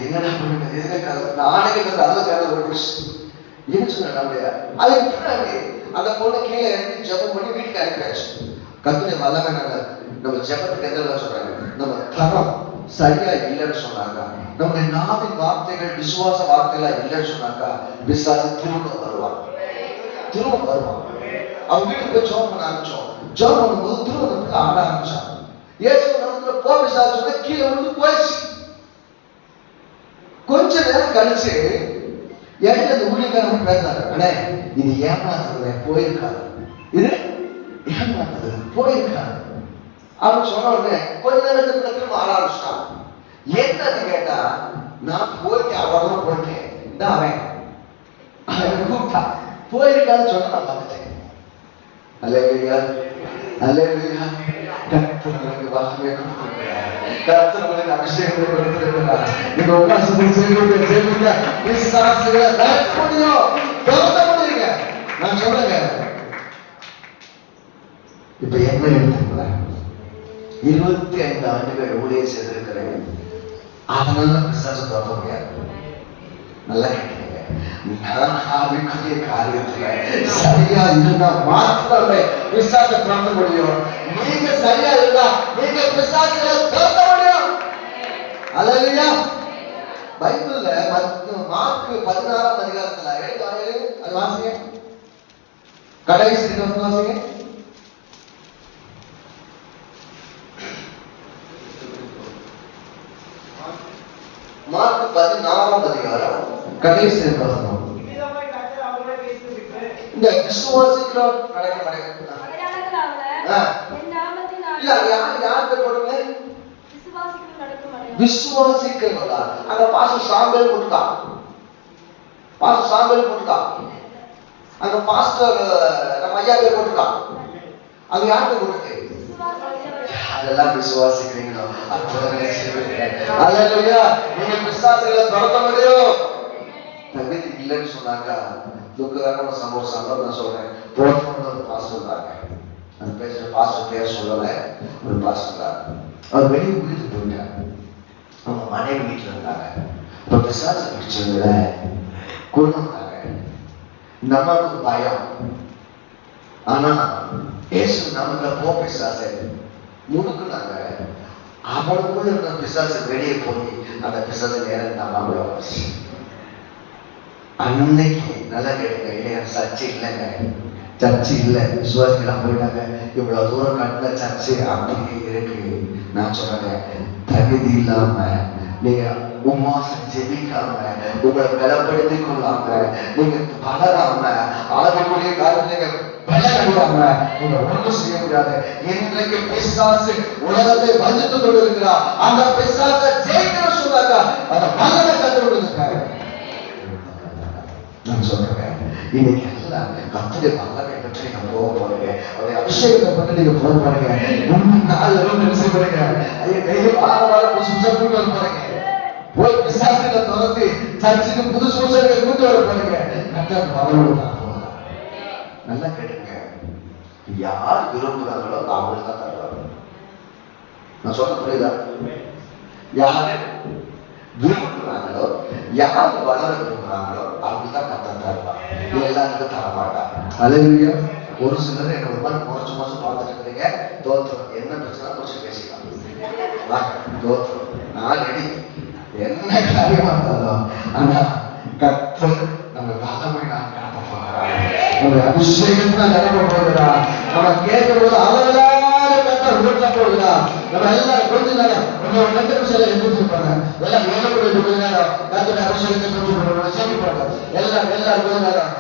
என்னடா பண்ணுங்க, எதுக்காக நானே அதுக்காக ஒரு என்ன சொன்ன அதுக்கு பின்னாடி அந்த பொண்ணு கீழே இறங்கி ஜெபம் பண்ணி வீட்டுக்கு அனுப்பியாச்சு. கர்த்தருடைய வல்லமை நம்ம ஜெபத்துக்கு எந்த சொல்றாங்க, நம்ம தரம் சரியா இல்லைன்னு சொன்னாங்க, நம்முடைய நாவின் வார்த்தைகள் விசுவாச வார்த்தைகளா இல்லைன்னு சொன்னாக்கா பிசாசு திரும்ப வருவான். அவங்க வீட்டுக்கு போய் ஜெபம் பண்ண ஆரம்பிச்சோம். ஜெபம் பண்ணும்போது திரும்ப ஆட ஆரம்பிச்சான். ஏசு நமக்கு போ பிசாசு சொன்னா கீழே விழுந்து போயிடுச்சு. கொஞ்ச நேரம் கழிச்சு இடையில இந்த ஊழியக்காரன் பேசுறாரு, அண்ணே இது ஏமாத்துறது போயிருக்காது, இது ஏமாத்துறது போயிருக்காது. அவன் சொன்ன உடனே கொஞ்ச நேரத்துல திரும்ப ஆட ஆரம்பிச்சிட்டான். என்னன்னு கேட்டா, நான் போயிட்டு அவ்வளவு போயிட்டேன், இந்த அவன் கூப்பிட்டான், போயிருக்கான்னு சொன்னா நான் பார்த்துட்டேன். அல்லேலூயா அல்லேலூயா. கர்த்தர் உங்களுக்கு வல்லமை கொடுத்திருக்கிறார். கர்த்தர் உங்களுக்கு அபிஷேகத்தை கொடுத்திருக்கிறார். நீங்க உபாசத்தை செய்வீங்க, பிசாசுகளை விரட்ட முடியும், துரத்த முடியுங்க. நான் சொல்றேங்க, இப்ப என்ன எடுத்துக்கிறேன், 25 ஆண்டுகள் ஊழிய செய்திருக்கிறேன். அதனால பிசாசு துரத்த முடியாது. நல்லா கேட்டீங்க. நான் ஆவிக்குரிய காரியத்துல சரியா இருந்தா மாத்திரமே பிசாசை துரத்த முடியும். நீங்க சரியா இருந்தா நீங்க பிசாசுகளை துரத்த முடியும். அல்லேலூயா. பைபிள்ல மார்க் 16ஆம் அதிகாரத்துல அது வாசிங்க, கடைசி வாசிங்க. மார்க் 16ஆம் அதிகாரம் கடைசி வசனம். இந்த விசுவாசிக்கிறோம் விசுவாசிக்கிறவங்களா? அங்க பாஸ்டர் சாம்பல் போட்டுட்டா, பாஸ்டர் சாம்பல் போட்டுட்டா, அங்க பாஸ்டர் நம்ம ஐயா பேர் போட்டுட்டா, அங்க யாருக்கு போட்டுட்டு அதெல்லாம் விசுவாசிக்கிறீங்களோ அற்புதங்களை செய்வீங்க. அல்லேலூயா. நீங்க விசுவாசிகளை துரத்த முடியும். தகுதி இல்லைன்னு சொன்னாக்கா துக்கதான சம்பவம் நான் சொல்றேன். போன ஒரு பாஸ்டர் இருந்தாங்க, அந்த பேசுற பாஸ்டர் பேர் சொல்லல, ஒரு பாஸ்டர் தான். அவர் வெளியே வீட்டுக்கு போயிட்டாங்க, அவங்க மனைவி வீட்டுல இருந்தாங்க. இப்ப பிசாசு பிடிச்சவங்கள கொண்டு வந்தாங்க. நமக்கு பயம், ஆனா ஏசு நமக்கு போ பிசாசை முடுக்குனாங்க. அவனுக்குள்ள இருந்த பிசாசு வெளியே போய் அந்த பிசாசு நேரம் நம்ம அன்னைக்கு நல்லா கேட்டுங்க, இல்லையா சர்ச்சை இல்லைங்க, சர்ச்சை இல்லை, விசுவாசிகளாம் போயிட்டாங்க. இவ்வளவு தூரம் கட்டின சர்ச்சை அப்படியே இருக்கு. நான் சொல்றேன், தகுதி இல்லாம நீங்க உமாசம் ஜெபிக்காம உங்களை பலப்படுத்திக் கொள்ளாம நீங்க வளராம ஆளுடைய காரணம் நீங்க பலனடையாம நீங்க ஒன்றும் செய்ய முடியாது. இன்றைக்கு பிசாசு உலகத்தை வஞ்சித்துக் கொண்டிருக்கிறார். அந்த பிசாசை ஜெயிக்கிற சொன்னாங்க அந்த வல்லமை கற்றுக் கொடுத்திருக்காரு. நான் சொல்றேன், இன்னைக்கு எல்லாம் கத்துடைய வல்லமை பற்றி நீங்க போக போறீங்க, அவருடைய அபிஷேகத்தை பற்றி நீங்க போக போறீங்க. 3 நாள் நினைச்சு போறீங்க, ஐயா டெய்லி வாரம் புதுசா கூட்டு வர போறீங்க. போய் பிசாசுகளை துரத்தி சர்ச்சுக்கு புது சூசைகளை கூட்டு வர போறீங்க. கர்த்தர் வரவோடு தான் போகிறார். நல்லா கேட்டுங்க, யார் விரும்புறாங்களோ அவங்களுக்கு தான் தருவாங்க. நான் சொல்ல புரியுதா? யாரு விரும்புறாங்களோ, யார் வளர விரும்புறாங்களோ அவங்க தான் கர்த்தர் தருவாங்க. எல்லாருக்கும் தர மாட்டாங்க. அல்லேலூயா. ஒரு சிலர் என்ன ஒரு மாதிரி மோசம் பார்த்துட்டு இருக்கிறீங்க. தோற்றம் என்ன பிரச்சனை கொஞ்சம் பேசிக்கலாம். தோற்றம் நான் ரெடி, என்ன காரியமா இருந்தாலும். ஆனா கர்த்தர் நம்ம வல்லமை நான் நிரப்ப போகிறார், நம்ம அபிஷேகத்தை நிரப்ப போகிறார். நம்ம கேட்கும்போது அவர்களால கர்த்தர் ஊற்ற போகிறார். நம்ம எல்லாரும் கொஞ்ச நேரம் ஒரு 2 நிமிஷம் எழுந்திருப்பாங்க. எல்லாம் ஏழு கொஞ்ச நேரம் கர்த்தர் அபிஷேகத்தை கொஞ்சம் செய்யப்பாங்க. எல்லாரும் கொஞ்ச நேரம்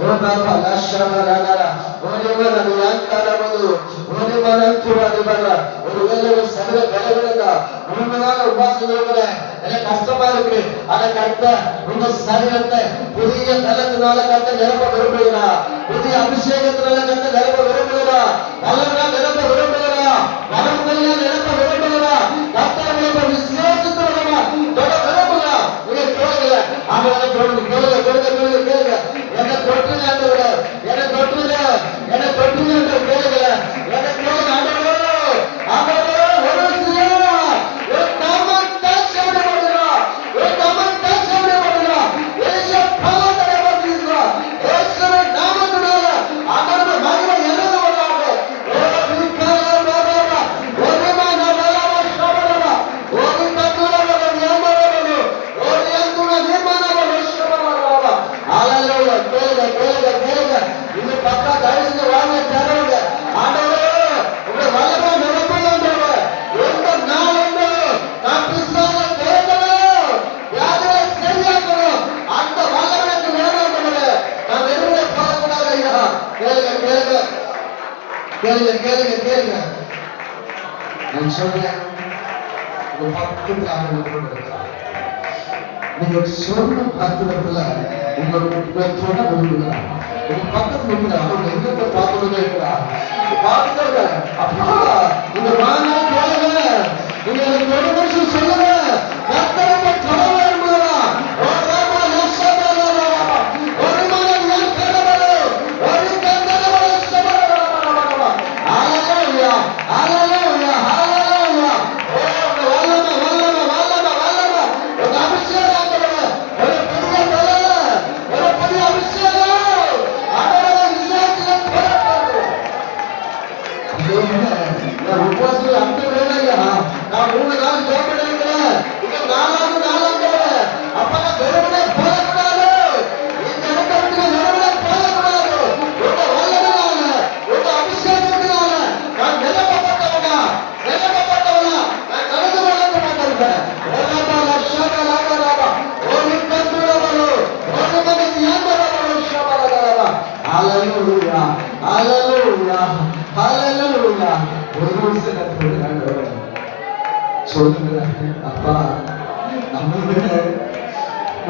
ஓ பாபா லட்சணா ஓடிவர யாந்தாரவது ஓடிவர துவதிவர ஒரு வெள்ள சர்வ பலவரதா உண்மையான உபாசனை இருக்கிற எனக்கு கஷ்டமா இருக்கு. ஆனா கர்த்தர் உங்க சரீரத்தை புதிய பலத்தினால கர்த்தர் நிரப்ப விரும்புகிறார். புதிய அபிஷேகத்தினால கர்த்தர் நிரப்ப விரும்புகிறார். வல்லமையால் நிரப்ப விரும்புகிறார். வரங்களில் நிரப்ப விரும்புகிறார். கர்த்தர் நிரப்ப விசேஷத்தினால தொட விரும்புகிறார். நீங்க கேளுங்க, அவங்களை தொடர்ந்து கேளுங்க. என்ன தொற்றுங்க ஆண்டவரே, என்ன தொற்றுங்க என்று கேளுங்க. என்ன கேளுங்க ஆண்டவரே. ஒரு சில ஒரு கமன் டச் பண்ணப்படுகிறா, ஒரு கமன் டச் பண்ணப்படுகிறா. ஏசு பவனத்தை பற்றிக்கிறா. ஏசுவே நாமத்தினால ஆண்டவரே மகிமை இறங்கு வராங்க. ஓ விக்கார பாபா ஒரு மனவலவ சபரவ ஒரு பத்துலவ ஞாமரவ ஒரு யந்துன நிர்மனவ சபரவ. ஹalleluya. கேளுங்க. இந்த பக்கா தரிசன வாங்க தரவுங்க. ஆண்டவரே உங்க வல்லமை நிரப்புங்க ஆண்டவரே. எந்த நாளுண்டோ நான் பிசாசை கேட்கணும், யாரை சரியாக்கணும், அந்த வல்லமை எனக்கு வேணும் ஆண்டவரே. நான் வெறுமனே போகக்கூடாது ஐயா. கேளுங்க. நான் சொல்றேன், உங்க பக்கத்துல ஆண்டவர் இருக்கிறார். நீங்க சொன்ன பக்கத்துல உங்களுக்கு தொட விரும்புகிறார். உங்க பக்கத்து வீட்டுல அவங்க எங்க பார்த்துட்டு இருக்கிறா பார்த்துட்டு அப்பா இந்த வாங்க கேளுங்க நீங்க எனக்கு ஒரு நிமிஷம் சொல்லுங்க கர்த்தரை கடவுள் என்பதா ஒரு ராமா லட்சமானா ஒரு மகன் என் கடவுள் ஒரு கந்தரவள சமரவள ஹalleluya ஹalleluya ஹalleluya ஓ வல்லம ஒரு அபிஷேகம் ஆண்டவரே ஒரு பெரிய பலன் ஒரு பெரிய அபிஷேகம் ஆண்டவரே விசுவாசத்துல போராடுங்க நான் உபவாசத்துல அந்த வேலையா நான் 3 நாள் ஜெபம் பண்ணிருக்கிறேன் இது 4வது நாள் அப்பதான் வெறுமனே போகக்கூடாது இந்த இடத்தை விட்டு வெறுமனே போகக்கூடாது உங்க வல்லமையால உங்க அபிஷேகத்தினால நான் நிரப்பப்பட்டவனா நான் கடந்து வளர்ந்து மாட்டிருக்கேன் ஓலாபா லட்சமா லாபா ஓலி கந்துரவலோ ஒரு மகன் யாந்தரவலோ ஷபலகலபா ஹalleluya ஹalleluya ஹalleluya ஒரு நிமிஷம் கத்துறது ஆண்டவரே சொல்லுங்க அப்பா நம்ம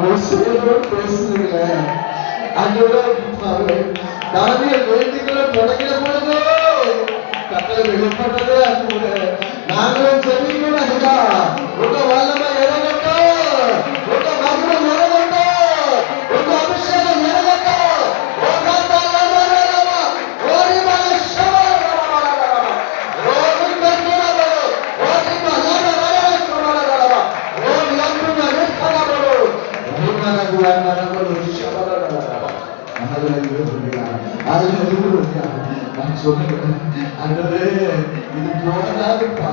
ஒரு சிலரோடு பேசுறீங்களே ஆண்டவரே நானே வேண்டிகளை தொடங்கின பொழுது கட்டளை வெளிப்பட்டதே அன்புங்க நாங்களும் செவிக்கணும் ஐயா உங்க வல்லமை இறங்கட்டும் உங்க மகிமை இறங்கட்டும் உங்க அபிஷேகம் இறங்கட்டும் நான் சொல்லுங்க அன்றே இது போதாதுப்பா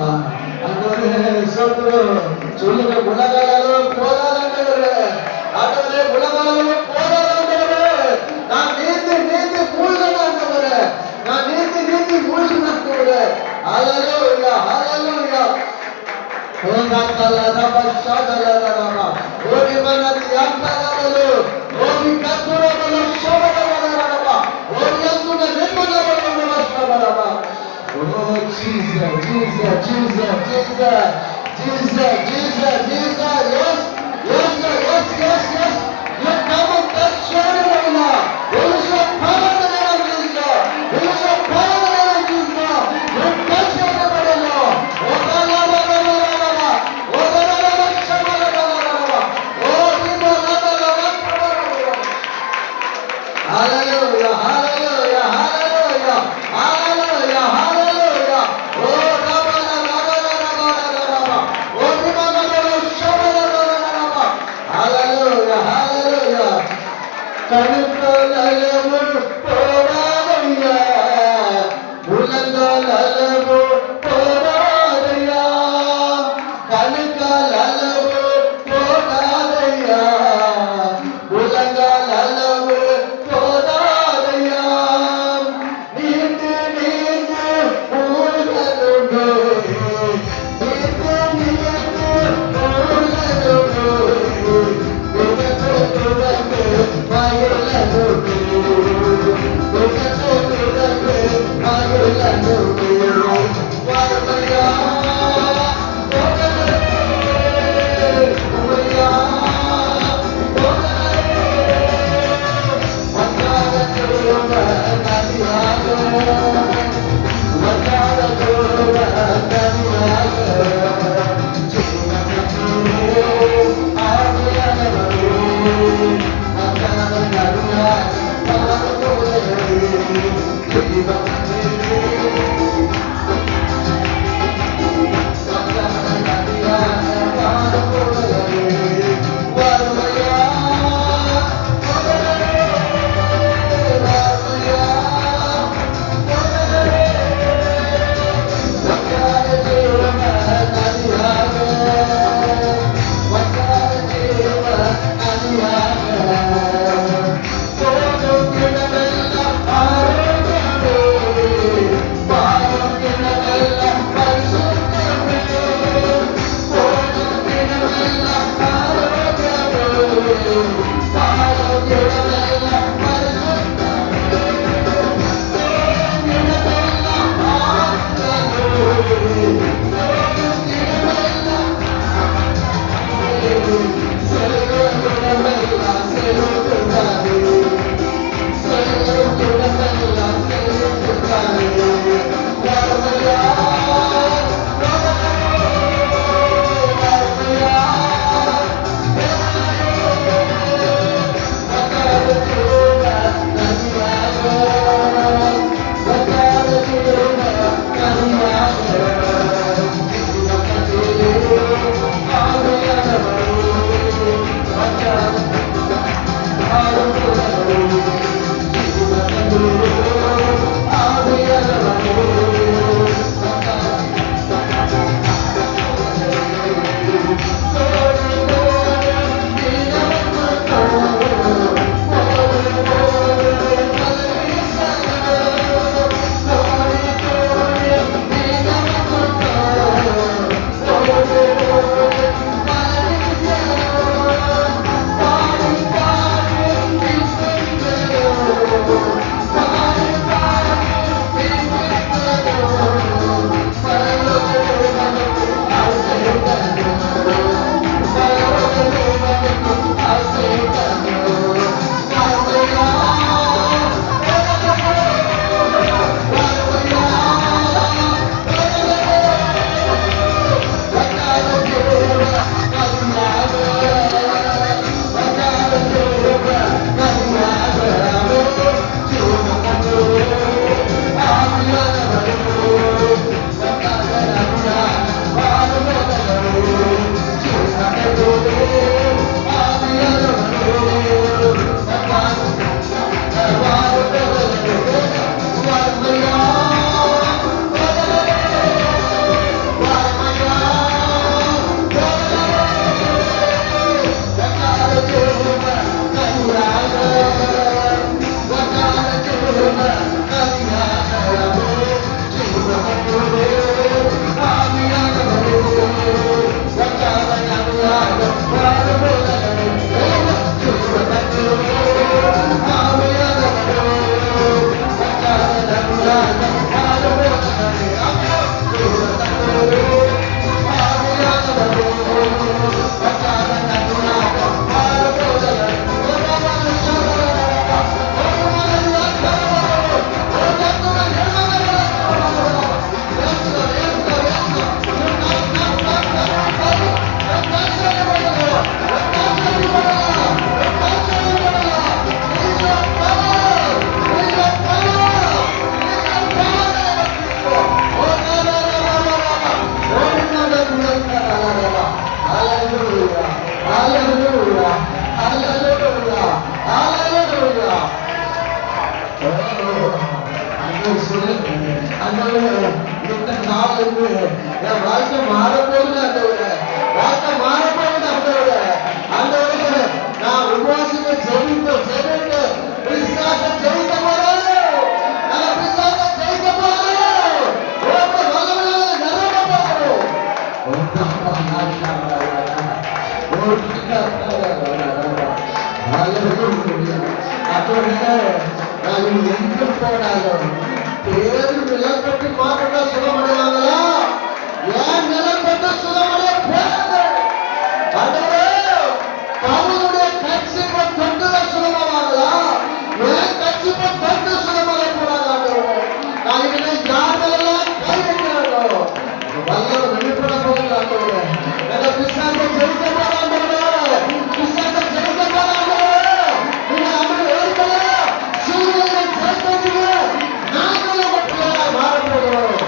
அன்றே சொல்லுங்க உலகளவு போதாதே அன்றே உலகளவு போதாதே நான் நீந்தி மூழ்கினாண்டவரே நான் நீந்தி மூழ்கினாண்டவரே ஹalleluya ஹalleluya ஓங்காத்தலா பஷாதலலா ஓடி மனதி யாந்தலலோ ஓடி கத்துரலோ ஷோபலலலா ஓடி அந்துன நிர்மலலோ ஷோபலலா ஓ Jesus Jesus Jesus Jesus Jesus Jesus Jesus yes yes yes yes yes you come and touch Shadowla there is a power in the name of Jesus there is a power in the name of Jesus you touch everybody Lord oh la la la la la la oh la la la la shabala la la la oh riba la la la la hallelujah hallelujah hallelujah hallelujah hallelujah oh raba la la la la la la oh riba la la la shabala la la la hallelujah hallelujah கணுக்களவு போராதையா உலகளவு போராதையா கணுக்களவு போராதையா உலகளவு போராதையா நீந்து மூழ்கலுமே Hallelujah. நான் எங்க போனாலும் பேரு நிலப்பட்டு மாற்றா சுகமடைவாங்களா? ஏன் நிலப்பட்டு சுகமடைய போறாங்க? அவனுடைய கட்சிப்ப தொண்டுல சுகமாவாங்களா? ஏன் கட்சிப்ப தொண்டு சுகமாக போறாங்க? நான் இனிமே யாரெல்லாம் கை வைக்கிறாரோ வல்லவர் வெளிப்பட போகிறாங்க. எங்க பிசாசை ஜெயிக்க போறாங்க. பிசாசை ஜெயிக்க போறாங்க. நீங்க அப்படி ஏற்கல சூழ்நிலை ஜெயிக்கிறீங்க. நாங்களும் மக்களாக மாறப்போகிறோம்.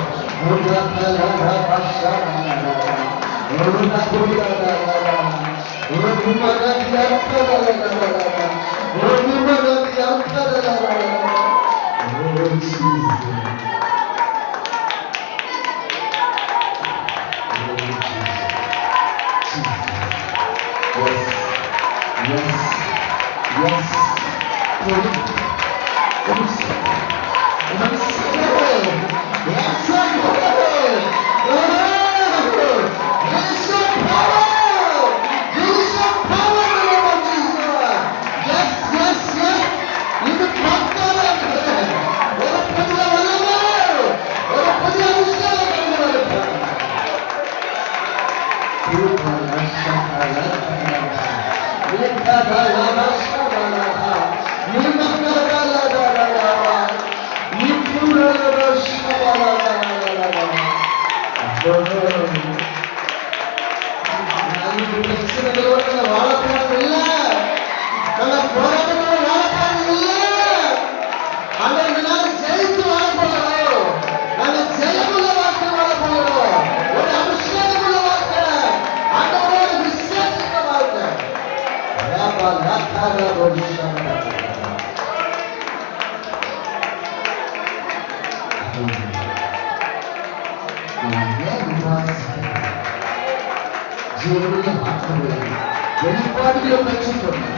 வெளிப்பாடுகளை பெற்றுக்கொண்டு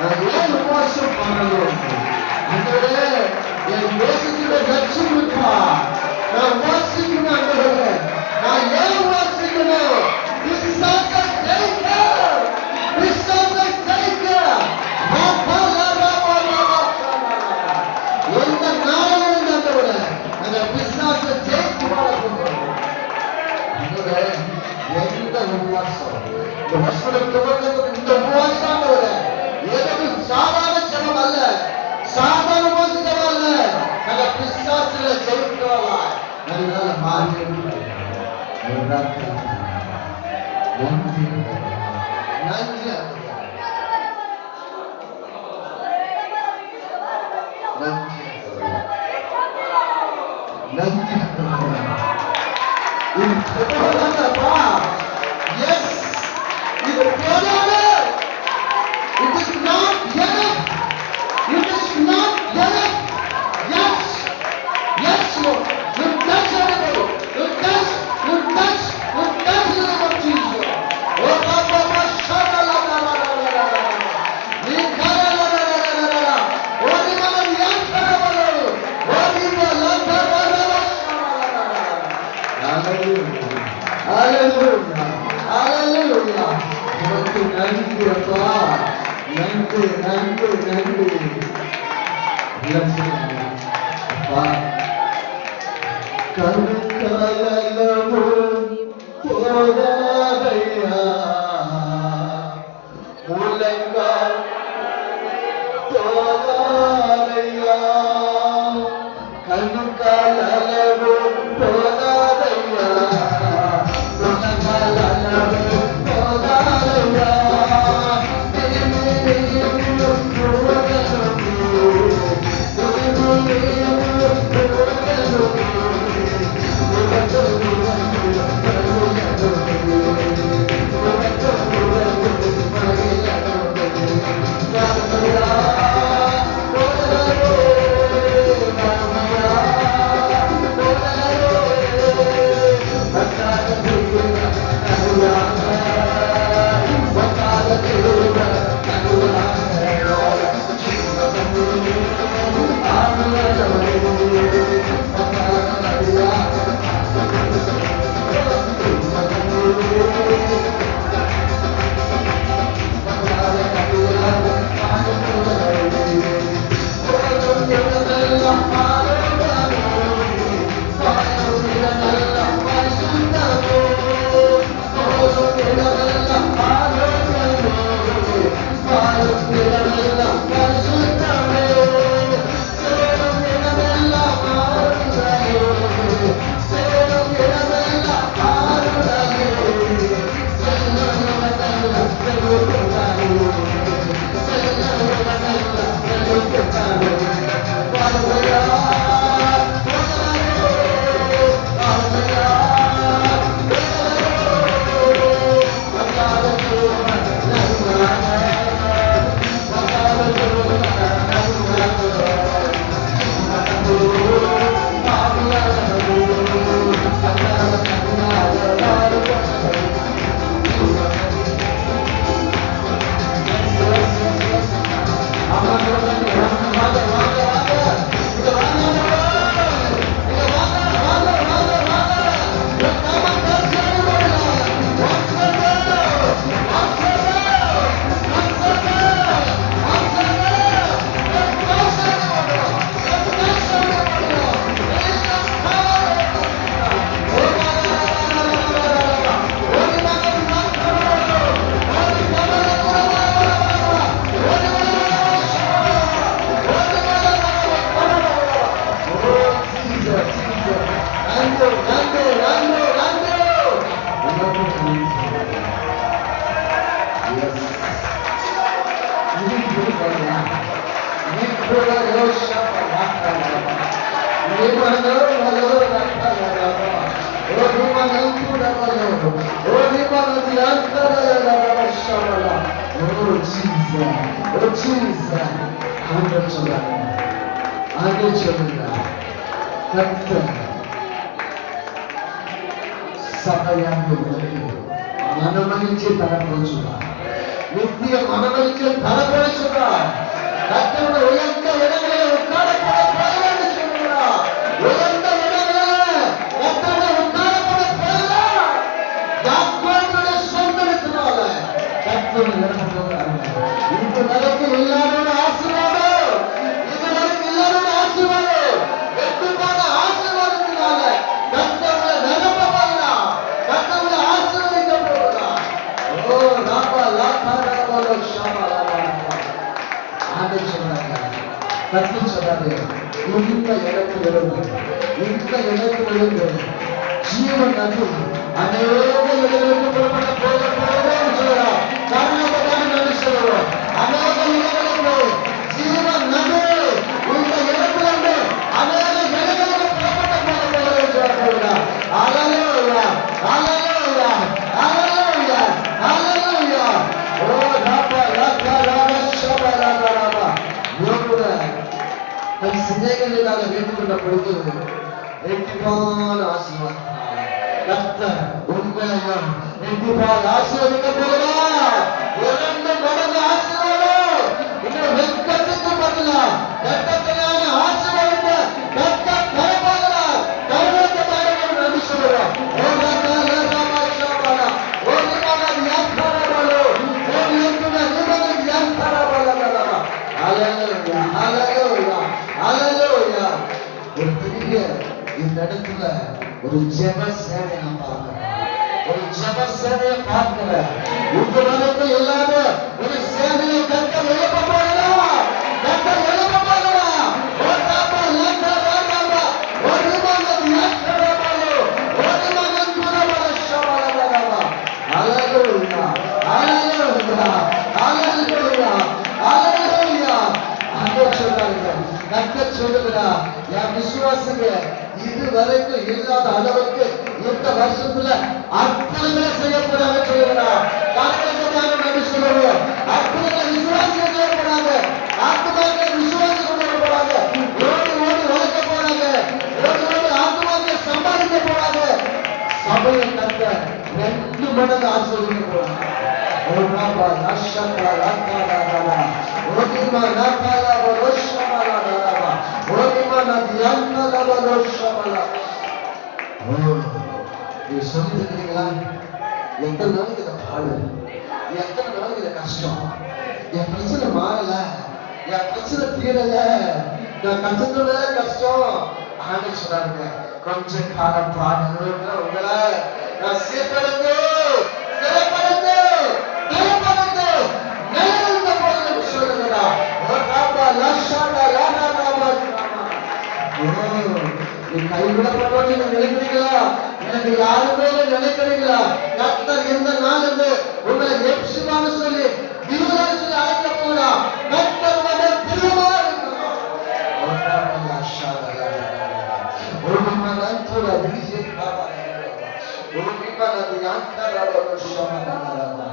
நான் ஏன் உபவாசம் பண்ணணும்? அந்தவரே என் தேசத்துல லட்சம் இருக்கா? நான் உபாசிக்கணும். அந்தவரே நான் ஏன் உபாசிக்கணும்? விசுவாசத்தை ஜெயிக்க, விசுவாசத்தை ஜெயிக்க. எந்த நாளிலும் அந்தவரே அந்த விசுவாசத்தை ஜெயித்து வாழ போகிறோம். அந்தவரே எந்த உபவாசம் இந்த வருஷம் துவக்கத்துக்கு இந்த உபவாசம் ஏதோ சாதாரண ஜெபம் அல்ல, சாதாரண ஜெபம் அல்ல. நாங்க பிசாசுல ஜெயிக்கிறோம். அதனால மாறி நன்றி Yes, இது போதாது. It is not enough. It is not enough. Yes, yes, Lord. You touch everybody. You touch the name of Jesus. Oh, Baba, Shaka, la, la, la, la, la, la, la. Nikara, la, la, la, la, la, la. Oh, Nimana, Yankara, la, la, la. Oh, Nimana, la, la, la, la, la, la. Hallelujah. Hallelujah. Hallelujah. உமக்கு நன்றி அப்பா. நன்றி நன்றி நன்றி. அப்பா கருக்காலமோ போதாதையா முழங்கால் போதாதையா கருக்காலமோ போதாதையா Oh, மனமகிழ்ச்சி தரப்படுகிறார். நித்திய மனமகிழ்ச்சி தரப்படுகிறார். கர்த்தருடைய உயர்ந்த இடங்களில் உட்காரப்பட போகிறார் சொல்கிறார். உயர்ந்த இடங்களில் கர்த்தருடைய உட்காரப்பட போகிறார். யாக்கோபுடைய சொந்தத்தினால கர்த்தர் இறங்க போகிறார். இதுவரைக்கும் இல்லாத ஒரு ஆசீர்வாதம், இதுவரைக்கும் இல்லாத ஒரு ஆசீர்வாதம், வெட்டுப்பான ஆசீர்வாதத்தினால கர்த்தருடைய நிரப்ப போகிறார். கர்த்தருடைய ஆசீர்வதிக்க போகிறார். ஓ ராபா லாபா ராபா ஷாபா லாபா ஆண்டவர் சொல்றாங்க. கர்த்தர் சொல்றாரு, இந்த இடத்திலிருந்து ஜீவன் நதி அநேக இடங்களுக்கு புறப்பட போகிறோம் சொல்றார். கர்நாடகாவில் நடி சொல்றோம். அநேக இடங்களுக்கு ஜீவன் நதி இந்த இடத்திலிருந்து அநேக இடங்களுக்கு புறப்பட போகிறோம் சொல்றார். ஹல்லேலூயா, ஹல்லேலூயா, ஹல்லேலூயா, ஹல்லேலூயா. ஓ ராபா ராபா ராபா ஷபா ராபா ராபா. யோகுட தன் சிந்தைகளிலாக வேண்டுகின்ற பொழுது ரெட்டிப்பான ஆசீர்வாதம் கர்த்தர் உங்களையும் ரெட்டிப்பால் ஆசீர்வதிக்க போகிறார். 2 மடங்கு ஆசீர்வாதம். இந்த வெட்கத்துக்கு பதிலா வெட்கத்திலான ஆசீர்வாதத்தை கர்த்தர் தரப்போகிறார். கருணாக்கமாக நன்றி சொல்கிறோம். ஓ ராபா ராபா ஷபா ஓ ராபா யாத்ராபாலோ ஓ யோகுட நிபந்தனை யாத்ராபாலா. ஹல்லேலூயா, ஹல்லேலூயா, ஹல்லேலூயா. ஒரு பெரிய இந்த இடத்துல ஒரு ஜெப சேவையை நான் பார்க்கிறேன். ஒரு ஜெப சேவையை பார்க்கிறேன். உங்களுக்கு இல்லாத ஒரு சேவையை கர்த்தர் எழுப்ப போகிறார். கர்த்தர் எழுப்ப போகிறார். ஓ ராபா லாபா ராபா ஓ ரிமானத் யாத்ராபாலோ ஓ ரிமானத் குரபால ஷபா ராபா. ஹல்லேலூயா, ஹல்லேலூயா, ஹல்லேலூயா, ஹல்லேலூயா. ஆண்டவர் சொல்றாங்க, கர்த்தர் சொல்லுகிறார், என் விசுவாசிங்க இதுவரைக்கும் இல்லாத அளவுக்கு இந்த வருஷத்துல அற்புதங்களை செய்யப்படாத சொல்லுகிறார். கர்த்தருக்காக நன்றி சொல்லுவோம். அற்புதங்களை விசுவாசிகள் செய்யப்படாத, ஆத்மாக்களை விசுவாசி கொண்டு போறாங்க. ஓடி ஓடி வளர்க்க போறாங்க. ஓடி ஓடி ஆத்மாக்களை சம்பாதிக்க போறாங்க. சபையை கட்ட 2 மடங்கு ஆசீர்வதிக்க போறாங்க. ஓ ராபா ராஷா ராபா ராபா ஓடிமா ராபா ராபா ரோஷமா ராபா ஓடிமா நதியான்மா ராபா ரோஷமா. ஓ நீ சொல்லி தெரியுங்களா? எத்தனை நாளைக்கு இதை பாடு, எத்தனை நாளைக்கு இதை கஷ்டம், என் பிரச்சனை மாறல, என் பிரச்சனை தீரல, நான் கஷ்டத்தோட கஷ்டம். ஆண்டு சொல்றாங்க, கொஞ்ச காலம் பாடு உங்களை நான் சீர்படுத்து சிறப்படுத்து நிலப்படுத்து நிலந்த போது சொல்லுகிறா. ஓ ராபா லாஷாடா லாடா ராபா. நீ கைவிடப்படுவோம் நினைக்கிறீங்களா? எனக்கு யாருமே நினைக்கிறீங்களா? கர்த்தர் எந்த நாள் இருந்து உங்களை எப்சிமான்னு சொல்லி திருவிழான்னு சொல்லி அழைக்க போகிறா. கர்த்தர் உங்களை திருவிழா இருக்கிறார். ஓ ராபா லாஷாடா லாடா ஓ மனன் தோட விஜே ராபா ஓ விமனது யாந்தா ராபா ஷமா ராபா.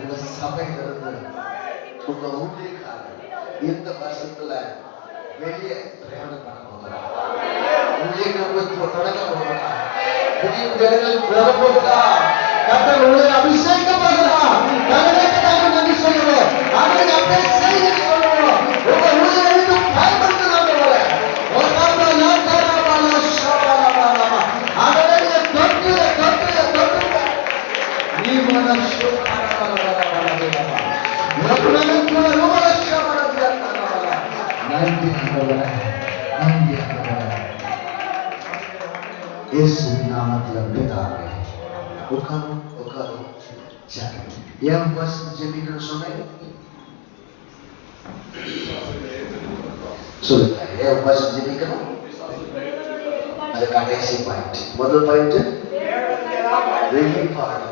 இந்த சபையிலிருந்து உங்க ஊழியக்காரர் இந்த வருஷத்துல வெளியே பிரயாணம் பண்ண போகிறார். ஊழியர்கள் தொடங்க போகிறார். புதிய இடங்கள் போக போகிறார். கர்த்தர் உங்களை அபிஷேகம் பண்ணுகிறார். கர்த்தருக்காக நன்றி சொல்லுவோம். அவருக்கு அப்படியே செய்தி சொல்லுவோம். உங்க ஊழியர்களுக்கு பயன்படுத்துகிறாங்க போல. ஒரு ராபா லாபா ராபா ஷபா ராபா ராபா. அவருடைய தொட்டு தொட்டு தொட்டு நீ மனசு இயேசு நாமத்தில் பிதாவே. உட்காரும் உட்காரும். சரி, ஏன் பஸ் ஜெபிக்கணும் சொன்னேன்? சொல்லுங்க, ஏன் பஸ் ஜெபிக்கணும்? அது கடைசி பாயிண்ட். முதல் பாயிண்ட் வெளிப்பாடு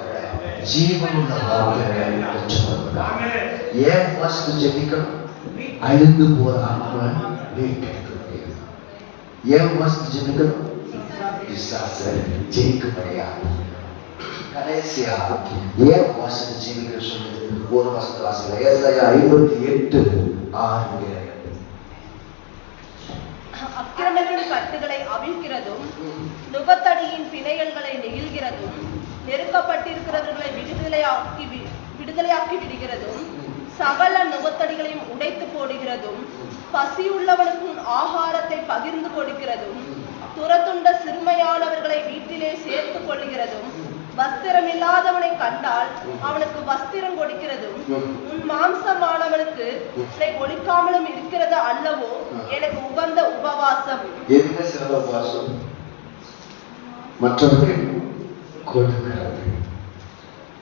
ஜீவனுள்ள வார்த்தைகளை பெற்றுக்கொள்கிறார். ஏன் ஃபர்ஸ்ட் ஜெபிக்கணும்? அழிந்து போற ஆத்மா மீட்கிறது. ஏன் உபவாசத்தை ஜெபிக்கணும்? பிசாசை ஜெயிக்கும்படியா. கடைசியா ஏன் உபவாசத்தை ஜெபிக்க சொல்லுது? ஒரு வசனத்தை வாசிக்கலாம். ஏசாயா 58:6. அக்கிரமங்களின் கட்டுகளை அவிழ்க்கிறதும் நுகத்தடியின் பிணையல்களை நெகிழ்கிறதும் நெருக்கப்பட்டிருக்கிறவர்களை விடுதலையாக்கி விடுகிறதும் சகல நுகத்தடிகளையும் உடைத்து போடுகிறதும் பசியுள்ளவனுக்கும் ஆகாரத்தை பகிர்ந்து கொடுக்கிறதும் துரத்துண்ட சிறுமையானவர்களை வீட்டிலே சேர்த்து கொள்ளுகிறதும் வஸ்திரமில்லாதவனை கண்டால் அவனுக்கு வஸ்திரம் கொடுக்கிறதும் உன் மாம்சமானவனுக்கு உன்னை ஒழிக்காமலும் இருக்கிறது அல்லவோ எனக்கு உகந்த உபவாசம். எதுக்கு சிறந்த உபவாசம்? மற்றவர்கள் கொடுக்கிறது.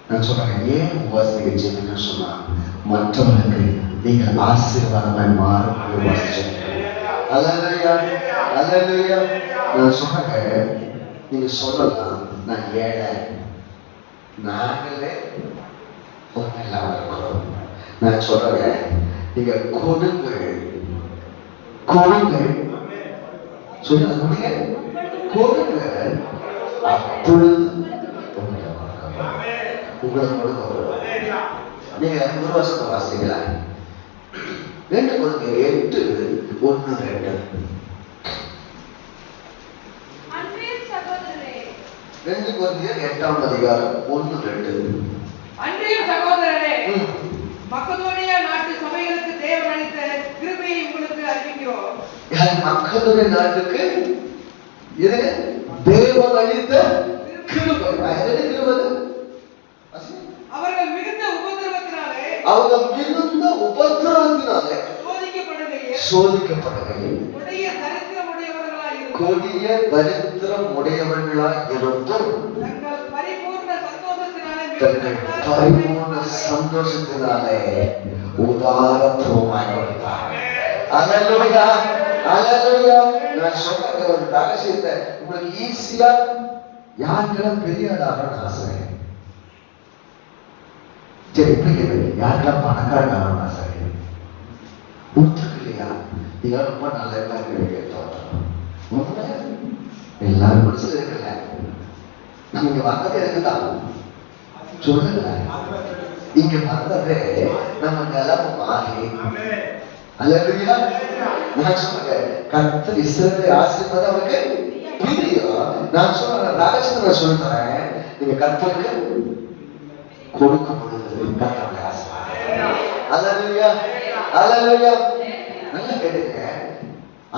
நான் சொல்றேன், ஏன் உபவாசிக்க செய்யணும்னு சொன்னா மற்றவர்களுக்கு நீங்கள் ஆசீர்வாதமாய் மாறும் உபவாசிச்சு. அல்லேலூயா, அல்லேலூயா. நான் சொல்றேன், நீங்க சொல்லலாம் நான் ஏழை, நாங்களே ஒன்றும் இல்லாம இருக்கிறோம். நான் சொல்றேன், நீங்க கொடுங்கள் கொடுங்கள் சொல்ல முடிய கொடுங்கள், அப்பொழுது உங்களுக்கு கொடுக்க. நீங்க ஒரு வருஷத்தை வாசிங்களா? 2 Corinthians 8:1-2. ரெண்டு கொரிந்தியர் 8:1-2. அன்றையும் சகோதரரே, மக்கதோனியா நாட்டு சபைகளுக்கு தேவன் அளித்த கிருபையை உங்களுக்கு அறிவிக்கிறோம். மக்கதோனியா நாட்டுக்கு இது தேவன் அளித்த கிருபை. என்ன கிருபை? அவர்கள் மிகுந்த உபத்திரவத்தினாலே சோதிக்கப்படுகையில் கொடிய தரித்திரம் உடையவர்களாய் இருந்தும் தங்கள் பரிபூர்ண சந்தோஷத்தினாலே உதாரத்துவமாய் கொடுத்தார். அல்லேலூயா, அல்லேலூயா. நான் சொல்ற ஒரு ரகசியத்தை உங்களுக்கு ஈஸியா யாருக்கெல்லாம் பெரிய ஆளாகணும்னு ஆசை? சரி, யாருக்கெல்லாம் பணக்காரங்க ஆகணும்னு ஆசை? ஒத்துக்கு இல்லையா? நீங்க ரொம்ப நல்ல எல்லாரும் மனசுல இருக்கல. நம்ம இங்க வந்ததே இருக்குதான் சொல்லுங்க. இங்க வந்ததே நம்ம நிலைமை மாறி. அல்லேலூயா. நான் சொல்றேன், கர்த்தர் இஸ்ரவேலை ஆசீர்வாதம் அவருக்கு பிரியம். நான் சொல்றேன், ரகசியத்தை சொல்றேன், நீங்க கர்த்தருக்கு கொடுக்கும் பொழுது கர்த்தருடைய ஆசீர்வாதம். அல்லேலூயா, அல்லேலூயா. நல்லா கேட்டுங்க,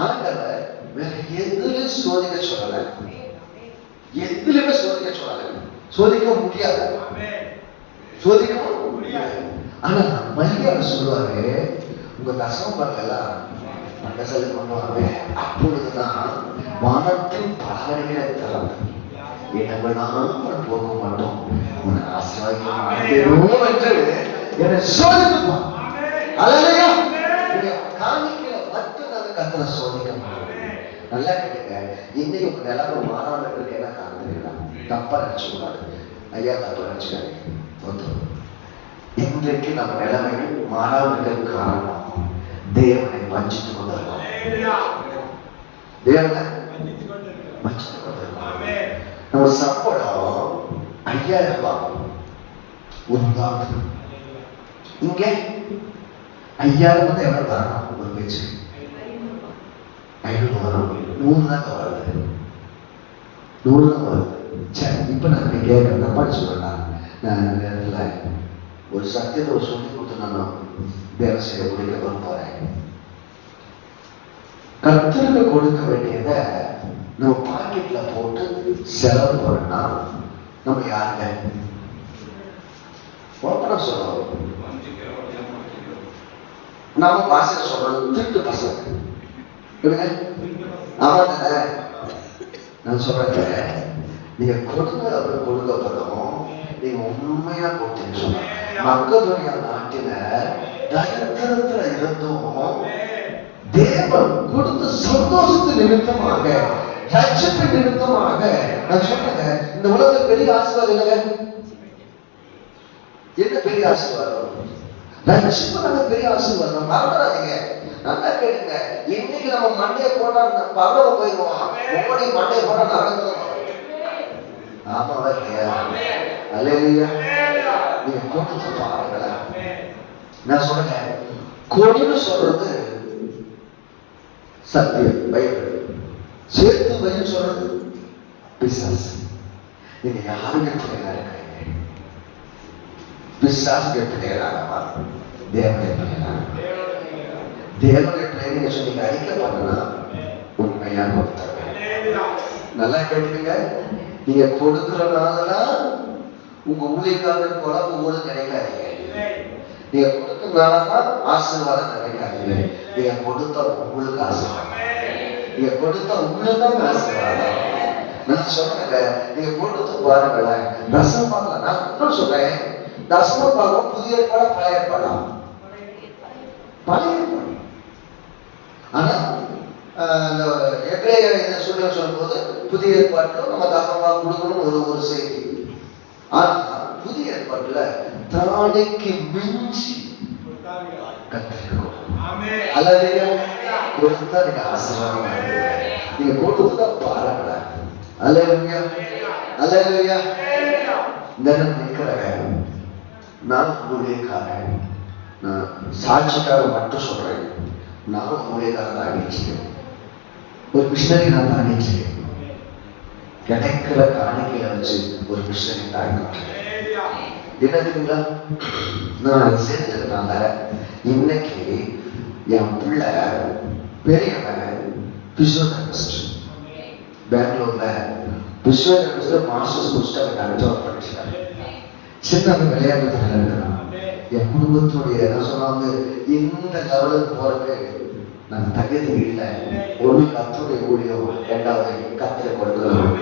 ஆண்டவர் வேற எதுலையும் சோதிக்க சொல்லல, எதுலையுமே சோதிக்க சொல்லல. சோதிக்க முடியாது, சோதிக்கவும் முடியாது. ஆனா மல்லியார் சொல்லுவாரு, உங்க தசமம் எல்லாம் மண்டசலுக்கு கொண்டு அப்பொழுதுதான் வானத்தின் பலகைகளை திறந்து இடங்களாமல் போக மாட்டோம், உன்னை ஆசீர்வாதம் என்று என்னை சோதிக்குமா. அல்லேலூயா. காணிக்கையில மட்டும் நாங்க கர்த்தரை சோதிக்க முடியும். நல்லா கேட்டுங்க, இன்னைக்கு உங்க நிலைமை மாறாதவர்களுக்கு என்ன காரணம் தெரியல. தப்பா நினைச்சுக்கூடாது ஐயா, தப்பா நினைச்சுக்காங்க. இன்றைக்கு நம்ம நிலைமைகள் மாறாதவர்களுக்கு காரணம் தேவனை வஞ்சித்து கொண்டிருக்கோம். தேவனை வஞ்சித்து கொண்டிருக்கோம். நம்ம சம்பளம் 5000 ரூபாய் ஒரு உதாரணம். இங்க 5000 வந்து எவ்வளவு வரணும்? ஒரு பேச்சு 500 வரும். 100 தான் வருது, 100 தான் வருது. சரி, இப்ப நான் கேட்க தப்பா சொல்லலாம். நான் இந்த நேரத்துல ஒரு சத்தியத்தை ஒரு சொல்லி கொடுத்து நான் வேலை செய்ய முடிக்க போறேன். கர்த்தருக்கு கொடுக்க வேண்டியதை நம்ம பாக்கெட்ல போட்டு செலவு பண்ணா நம்ம யாருங்க ஓப்பனா சொல்றோம்? நம்ம பாச சொல்றது திருட்டு பசங்க. ஆமாங்க, நான் சொல்றேன், நீங்க கொடுங்க அப்படி கொடுக்கப்படும். நீங்க உண்மையா கொடுத்தீங்கன்னு சொன்னா மக்கதோனியா நாட்டில தரித்திரத்துல இருந்தும் தேவன் கொடுத்த சந்தோஷத்து நிமித்தமாக, ரட்சிப்பு நிமித்தமாக, நான் சொன்னேன், இந்த உலகத்துல பெரிய ஆசீர்வாதம் இல்லைங்க. என்ன பெரிய ஆசீர்வாதம்? ரட்சிப்பு பெரிய ஆசீர்வாதம், மறந்துடாதீங்க. நல்லா கேளுங்க. இன்னைக்கு நம்ம மண்டையை போட்டா பரவ போயிடுவோம், ஓடி மண்டையை போட்டா நடந்துடும். ஆமாவா இல்லையா? அல்லேலூயா. நீங்க கொடுத்து பாருங்களேன். நான் சொல்றேன், கொடின்னு சொல்றது சத்தியம், பைபிள். சேர்த்து வைன்னு சொல்றது பிசாசு. நீங்க யாருங்க பிள்ளைகளா இருக்கிறீங்க? பிசாசுக்கு பிள்ளைகளாகவா தேவனுடைய பிள்ளைகளா? தேவனுடைய பிள்ளைங்க சொல்லி அறிக்கை பண்ணனா உண்மையான ஒருத்தர். நல்லா கேட்டுங்க. நீங்க கொடுக்கிறனாலதான் உங்க ஊழியக்காரர் குழம்பு கூட நினைக்காதீங்க. நீங்க கொடுத்தனாலதான் ஆசீர்வாதம் நினைக்காதீங்க. நீங்க கொடுத்த உங்களுக்கு ஆசீர்வாதம், நீங்க கொடுத்த உங்களுக்கு ஆசீர்வாதம். நான் சொல்றேன், நீங்க கொடுத்து பாருங்களேன். தசமபாகம், நான் இன்னும் சொல்றேன், தசமபாகம் புதிய ஏற்பாடா பழைய ஏற்பாடா? பழைய ஏற்பாடு. ஆனா எபிரேய சொல்லும்போது புதிய ஏற்பாட்டில் நம்ம தசமபாகம் கொடுக்கணும் ஒரு செய்தி. ஆனா புதிய ஏற்பாட்டுல தாடைக்கு மிஞ்சி கத்திருக்கும். அல்லது கொடுத்தா நீங்க ஆசீர்வாதமா நீங்க கொடுத்துதான் பாருங்களேன். அல்லேலூயா, அல்லேலூயா. இந்த நிற்கிறேன் நான் ஊழியக்காரன், நான் சாட்சிக்கார மட்டும் சொல்றேன். நான் ஊழியக்காரன் ஆகிடுச்சேன், ஒரு மிஷனரி நான் ஆகிடுச்சேன். கிடைக்கிற காணிக்கையை வச்சு ஒரு மிஷனரி ஆகிட்டேன். என்னதுங்களா? நான் அதை சேர்த்ததுனால இன்னைக்கு என் பிள்ளை பெரியவன் பிசியோதெரபிஸ்ட், பெங்களூர்ல பிசியோதெரபிஸ்ட்ல மாஸ்டர்ஸ் முடிச்சுட்டு அவன் அடுத்த ஒர்க் படிச்சிட்டாங்க. சின்ன விளையாட்டு இருக்கிறான். என் குடும்பத்துடைய என்ன சொன்னாங்க, இந்த லெவலுக்கு போறதுக்கு நான் தகுதி இல்லை. ஒரு கத்தருடைய ஊழியம், இரண்டாவது கத்தரை கொடுக்கிறோம்.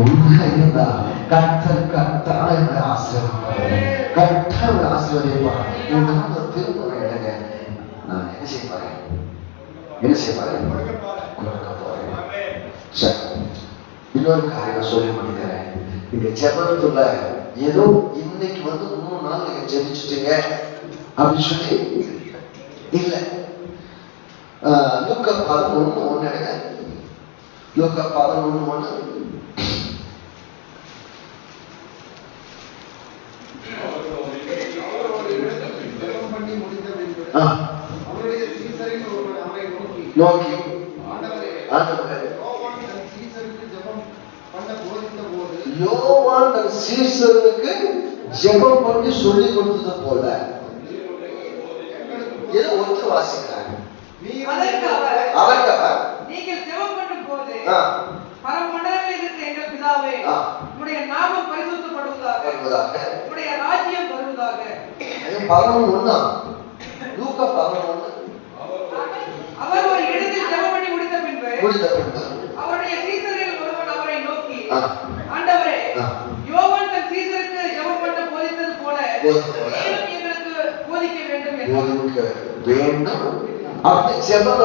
உண்மையா இருந்தா கத்தர் கத்தான ஆசீர்வாதம், கத்தர் ஆசீர்வதிப்பார். திரும்ப இடங்க நான் என்ன செய்ய போறேன், என்ன செய்ய போறேன், கொடுக்க போறேன். சரி, இன்னொரு காரியம் சொல்லி முடிக்கிறேன். இந்த ஜெபத்துல ஏதோ இன்னைக்கு 3 நாள் நீங்க ஜெபிச்சுட்டீங்க அப்படின்னு சொல்லி இல்ல. லூக்கா 11:1 எடுங்க. லூக்கா 11:1. அவருடைய சீசரில் ஒருவன் அவரை நோக்கி ஆண்டவரே, யோவான் தன் சீசருக்கு ஜெபம் பண்ண போதித்த போது, யோவான் தன் சீசருக்கு ஜெபம் பண்ணி சொல்லி கொடுத்தது போல ஏதோ ஒன்று வாசிக்கிறாங்க. அவருக்கு நீங்கள் ஜெபம் பண்ணும் போது ஆ பரமண்டலங்களில் இருக்கிற எங்கள் பிதாவே, உம்முடைய நாமம் பரிசுத்தப்படுவதாக, உம்முடைய ராஜ்யம் வருவதாக. 11:1. லூக்கா 11:1. அவர் ஒரு இடத்தில் ஜெபம் பண்ணி முடித்த பின்பு அவருடைய சீசரில் ஒருவன் அவரை நோக்கி, ஆண்டவரே, யோவான் தன் சீசருக்கு ஜெபம் பண்ண போதித்தது போல நீரும் எங்களுக்கு போதிக்க வேண்டும் என்றார். அப்படி ஜெபம்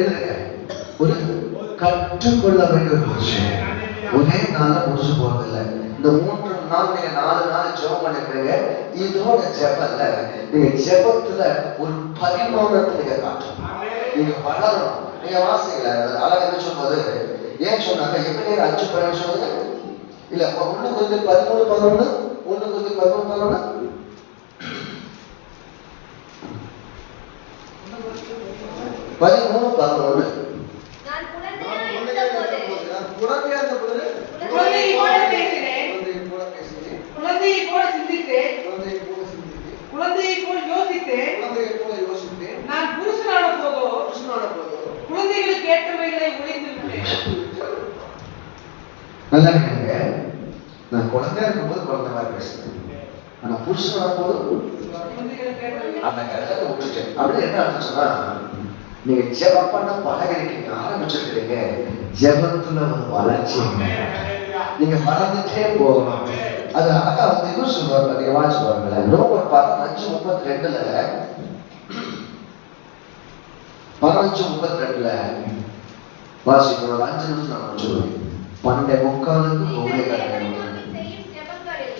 எழுதுங்க, ஒரு கற்றுக்கொள்ள வேண்டிய ஒரு விஷயம். ஒரே நாள முடிச்சு போறதில்லை. இந்த 3 நாள் நீங்க 4 நாள் ஜெபம் பண்ணிக்கிறீங்க. இதோட ஜெபம்ல நீங்க ஜெபத்துல ஒரு பரிமாணத்தை நீங்க காட்டணும், நீங்க வளரணும். நீங்க வாசிக்கல அழகா என்ன சொல்லும்போது ஏன் சொன்னாங்க, எப்படி 5 சொல்லுங்க இல்ல 1 Corinthians 13:11 1 Corinthians 13:11 13:11. நான் குழந்தையாய் இருந்தபோது குழந்தையா இருந்தபோது குழந்தையை போல பேசினேன், குழந்தையை போல சிந்தித்தேன், குழந்தையை போல் யோசித்தேன். நான் புருஷனான போதோ குழந்தைகளுக்கு ஏற்றவைகளை ஒழித்து விட்டேன். நல்லா கேளுங்க. நான் குழந்தையா இருக்கும்போது குழந்தை மாதிரி பேசுறேன். ஆனா புருஷன் வரும்போது குழந்தைகளுக்கு ஏற்றவைகளை அந்த கருத்தை விட்டுட்டேன். அப்படி என்ன அர்த்தம்னா, நீங்க ஜெபம் பண்ண பழகிருக்கீங்க, ஆரம்பிச்சிருக்கீங்க. ஜெபத்துல ஒரு வளர்ச்சி, நீங்க வளர்ந்துட்டே போகணும். அது அழகா இதுவும் சொல்லுவாங்க. நீங்க வாட்சி பாருங்களேன். ரோமர் 15:32 15:32 வாசிக்கணும். 5 நிமிஷம் நான் முடிச்சுடுவேன். 12:45 செய்யும் ஜெபங்களில்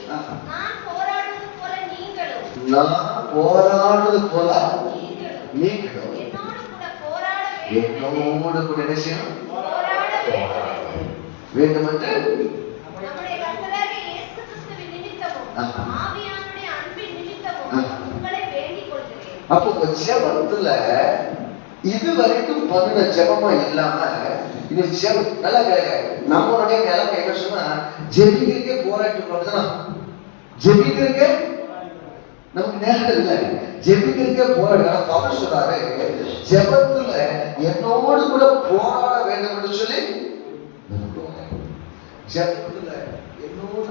நான் போராடுவது போல நீங்களும் நான் போராடுறது போல நீங்களும் என்னோடு கூட போராட வேண்டும் என்னோடு கூட என்ன செய்யணும்? போராட வேண்டும் வேண்டும் என்று நம்முடைய கர்த்தராகிய இயேசு கிறிஸ்துவின் நிமித்தமும் ஆமா. ஆவியானவருடைய அன்பின் நிமித்தமும் ஆமா. உங்களை வேண்டிக் கொள்கிறேன். அப்போ உங்க ஜெபத்துல இது வரைக்கும் பண்ணின ஜெபமா இல்லாம இது ஜெபம் நல்லா கேளுங்க. நம்மளுடைய நிலைமை என்ன சொன்னா ஜெபிக்கிறதுக்கே போராட்டம் பண்ணுறதுனா ஜெபிக்கிறதுக்கே நமக்கு நேரம் இல்லை. ஜெபிக்கிறதுக்கே போராட்டம். பவுல் சொல்றாரு ஜெபத்துல என்னோடு கூட போராட வேண்டும் என்று சொல்லி ஜெபத்துல என்னோடு கூட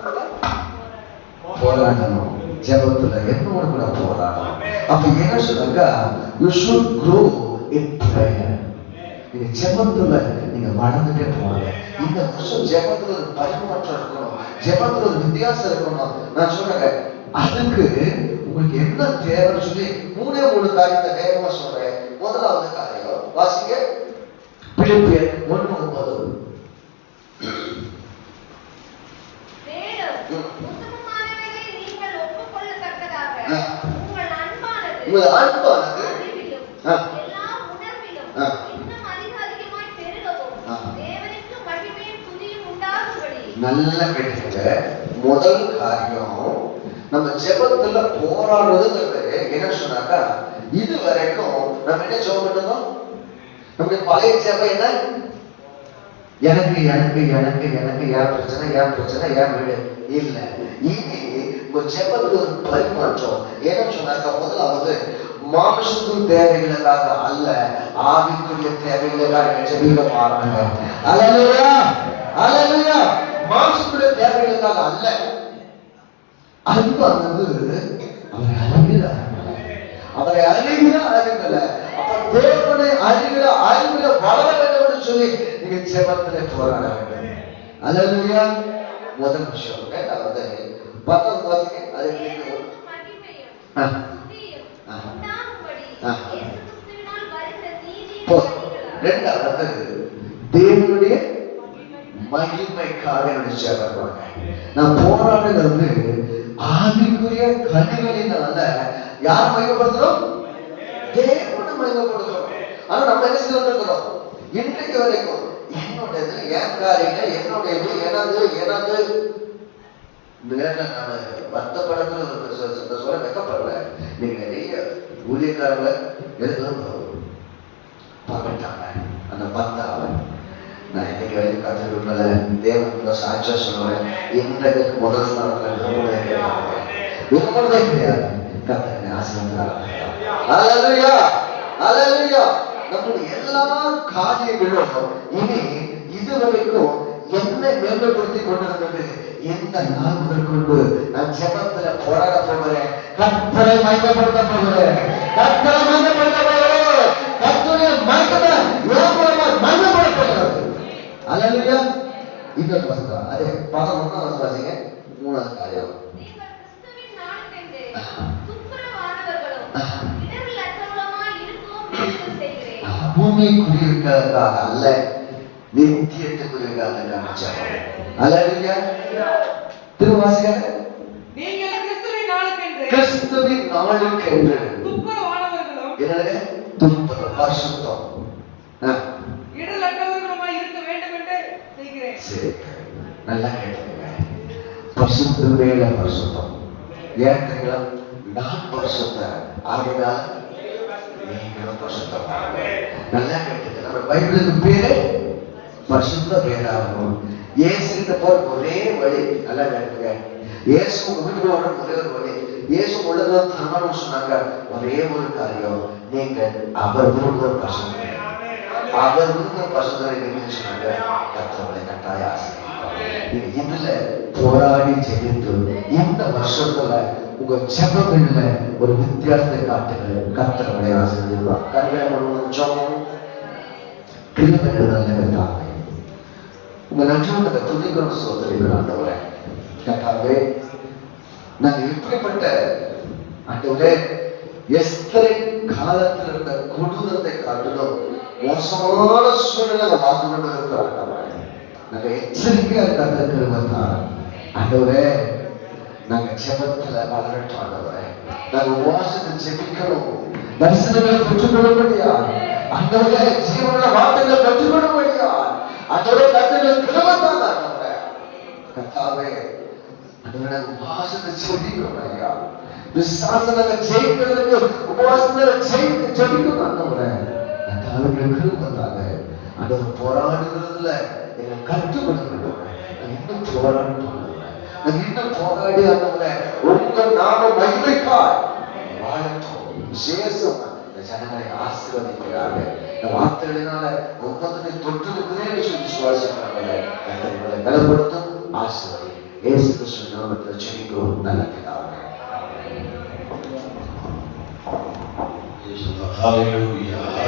போராடணும். ஜெபத்துல என்னோட கூட போராடணும். அப்ப என்ன சொன்னாக்கா you should grow in prayer. நீங்க ஜெபத்துல நீங்க வளர்ந்துட்டே போங்க. இந்த வருஷம் ஜெபத்துல ஒரு பரிமாற்றம் இருக்கணும், ஜெபத்துல ஒரு வித்தியாசம் இருக்கணும். நான் சொல்றேன் அதுக்கு உங்களுக்கு என்ன தேவைன்னு சொல்லி மூணே காரியத்தை வேகமா சொல்றேன். முதலாவது காரியம் வாசிங்க பிலிப்பியர் 1:9. மேலும் உத்தமமானவைகளை நீங்கள் ஒப்புக்கொள்ளத்தக்கதாக உங்கள் அன்பானது அறிவிலும் எல்லா உணர்விலும் ஆ. இன்னும் அதிகமாய் பெருகவும் ஆ. தேவனுக்கு மகிமையும் துதியும் உண்டாகும்படி நல்லா கேட்டுங்க. முதல் காரியம் நம்ம ஜெபத்துல போராடுறதுங்கிறது என்ன சொன்னாக்கா இது வரைக்கும் நம்ம என்ன ஜெபம் பண்ணணும்? நம்முடைய பழைய ஜெபம் என்ன? எனக்கு எனக்கு எனக்கு எனக்கு ஏன் பிரச்சனை ஏன் பிரச்சனை ஏன் வீடு இல்லை. இனி உங்க ஜெபத்துல ஒரு பரிமாற்றம் என்ன சொன்னாக்கா முதலாவது மாமிசத்தின் தேவைகளுக்காக அல்ல ஆவிக்குரிய தேவைகளுக்காக ஜெபிக்க மாறுங்க. அல்லேலூயா அல்லேலூயா. மாம்சத்துடைய தேவைகளுக்காக அல்ல. அன்பானது அவரை அறிகிற அறிவுல அப்ப தேவனை அறிகிற அறிவுல வளர வேண்டும் என்று சொல்லி நீங்க ஜெபத்திலே போராட வேண்டும். அல்லேலூயா. முதல் விஷயம். ரெண்டாவது 10வது வாசிங்க. அது தேவனுக்கு மகிமையும் ஆ. துதியும் ஆ. உண்டாகும்படி ஆ. இயேசு கிறிஸ்துவினால் வருகிற நீதியின் போ. கனிகளால் ரெண்டாவது தேவனுடைய மகிமைக்காக நினைச்சாங்க. நான் போராடுறது ஆவிக்குரிய கனிகளினால யார் மகிமைப்படுத்துறோம்? தேவனை மகிமைப்படுத்துறோம். ஆனா நம்ம என்ன செய்யறோம்? இன்றைக்கு வரைக்கும் என்னோடது என் காரியங்கள் என்னுடையது எனது எனது இந்த நேரத்தில் நான் வருத்தப்படத்துல சொல்ல வெக்கப்படல. நீங்க நிறைய ஊழியக்காரங்களை எதுவும் பார்த்துட்டாங்க. அந்த பந்தாவை நான் இன்னைக்கு வரைக்கும் கற்றுக்கொள்ள தேவனுக்கு சாட்சியா சொல்லுவேன். இன்றைக்கு முதல் ஸ்தானத்துல விரும்புறதே கிடையாது. கர்த்தரை ஆசீர்வதிப்பார். அல்லேலூயா அல்லேலூயா. நம்முடைய எல்லா காரியங்களும் இனி இதுவரைக்கும் என்னை மேம்படுத்தி கொண்டிருந்தது. இந்த நாள் முதல் கொண்டு நான் ஜெபத்துல போராட போகிறேன். கர்த்தரை மகிமைப்படுத்த போகிறேன். கர்த்தரை மகிமைப்படுத்த போகிறேன். கர்த்தருடைய மகிமை என் மூலமா மகிமைப்பட போகிறது. அல்லேலூயா. இன்னொரு வசனம் அதே 11வது வாசிங்க. 3வது காரியம் நீங்கள் கிறிஸ்துவின் நாளுக்கென்று துப்புரவானவர்களும் இடரிலற்றவர்களுமாய் இருக்கவும் வேண்டுதல் செய்கிறேன். பூமி குடியிருக்கிறதுக்காக அல்ல நித்தியத்துக்குரியதாக நினைச்சாங்க. அல்லேலூயா. திருவாசிங்க நீங்கள் கிறிஸ்துவின் நாளுக்கென்று கிறிஸ்துவின் நாளுக்கென்று துப்புரவானவர்களும் என்னது துப்புரம் பரிசுத்தம் இடரலற்றவர்களுமாய் இருக்க வேண்டும் என்று செய்கிறேன். சரி நல்லா கேட்டுக்கங்க. பரிசுத்தம் மேல பரிசுத்தம் ஏன் தெரியுங்களா? நான் பரிசுத்த ஆகையால நீங்களும் பரிசுத்தம். நல்லா கேட்டுக்க. நம்ம பைபிளுக்கு பேரு பரிசுத்த வேதாகமம். இயேசுகிட்ட போற ஒரே வழி. நல்லா கேட்டுக்க. இயேசு உங்க வீட்டுக்குள்ள வர ஒரே ஒரு வழி. இயேசு உள்ளதை தரணும்னு சொன்னாங்க. ஒரே ஒரு காரியம், நீங்கள் அவர் விரும்புகிற பரிசுத்த அவர் விரும்புகிற பரிசுத்தரை நீங்க சொன்னாங்க. கர்த்தரை கட்டாய ஆசீர்வதிப்பார். நீங்க இதுல போராடி ஜெயித்து இந்த வருஷத்துல உங்க ஜெபங்கள்ல ஒரு வித்தியாசத்தை காட்டுங்க. கர்த்தரை ஆசீர்வதிப்பார். கல்யாணம் ஜெபம் கிருபைகள் நல்ல கர்த்தாவே உங்க நன்றியோட துதிக்கிறோம் சோதரிகள் ஆண்டவரே. கர்த்தாவே நாங்க இப்படிப்பட்ட ஆண்டவரே எஸ்தரின் காலத்தில் இருந்த கொடூரத்தை காட்டிலும் மோசமான சூழ்நிலை வாழ்ந்து கொண்டு இருக்கிறாங்க. நாங்க எச்சரிக்கையா இருக்கிற ஆண்டவரே நாங்க ஜெபத்துல வளரட்டும் ஆண்டவரே. நாங்க உபவாசத்தை ஜெபிக்கணும், தரிசனங்களை பெற்றுக்கொள்ளும்படியா ஆண்டவரே, ஜீவனுள்ள வார்த்தைகளை பெற்றுக்கொள்ளும்படியா ஆண்டவரே, கர்த்தர்கள் கிருபைதான் ஆண்டவரே. கர்த்தாவே, ஆண்டவரே, நாங்க உபவாசத்தை ஜெபிக்கணும் ஐயா. விசுவாசங்களை ஜெயிக்கிறதுக்கு உபவாசங்களை ஜெபிக்கணும் ஆண்டவரே. கர்த்தாவே, கிருபைதாங்க ஆண்டவர். போராடுகிறதுல எங்க கற்றுக்கொடுக்கணும். இன்னும் போராடணும், இன்னும் போராடி ஆண்டவரே உங்க நாம மகிமைக்காய் வாழட்டும். விசேஷமா இந்த ஜனங்களை ஆசீர்வதிக்கிறாங்க. இந்த வார்த்தைகளினால ஒவ்வொருத்தரை தொற்றிருக்கிறேன்னு சொல்லி விசுவாசிக்கிறாங்க. கர்த்தர்களை பலப்படுத்தும், ஆசீர்வதி. இயேசு கிறிஸ்து நாமத்தில் ஜெபிக்கிறோம் நல்ல பிதாவே. Hallelujah.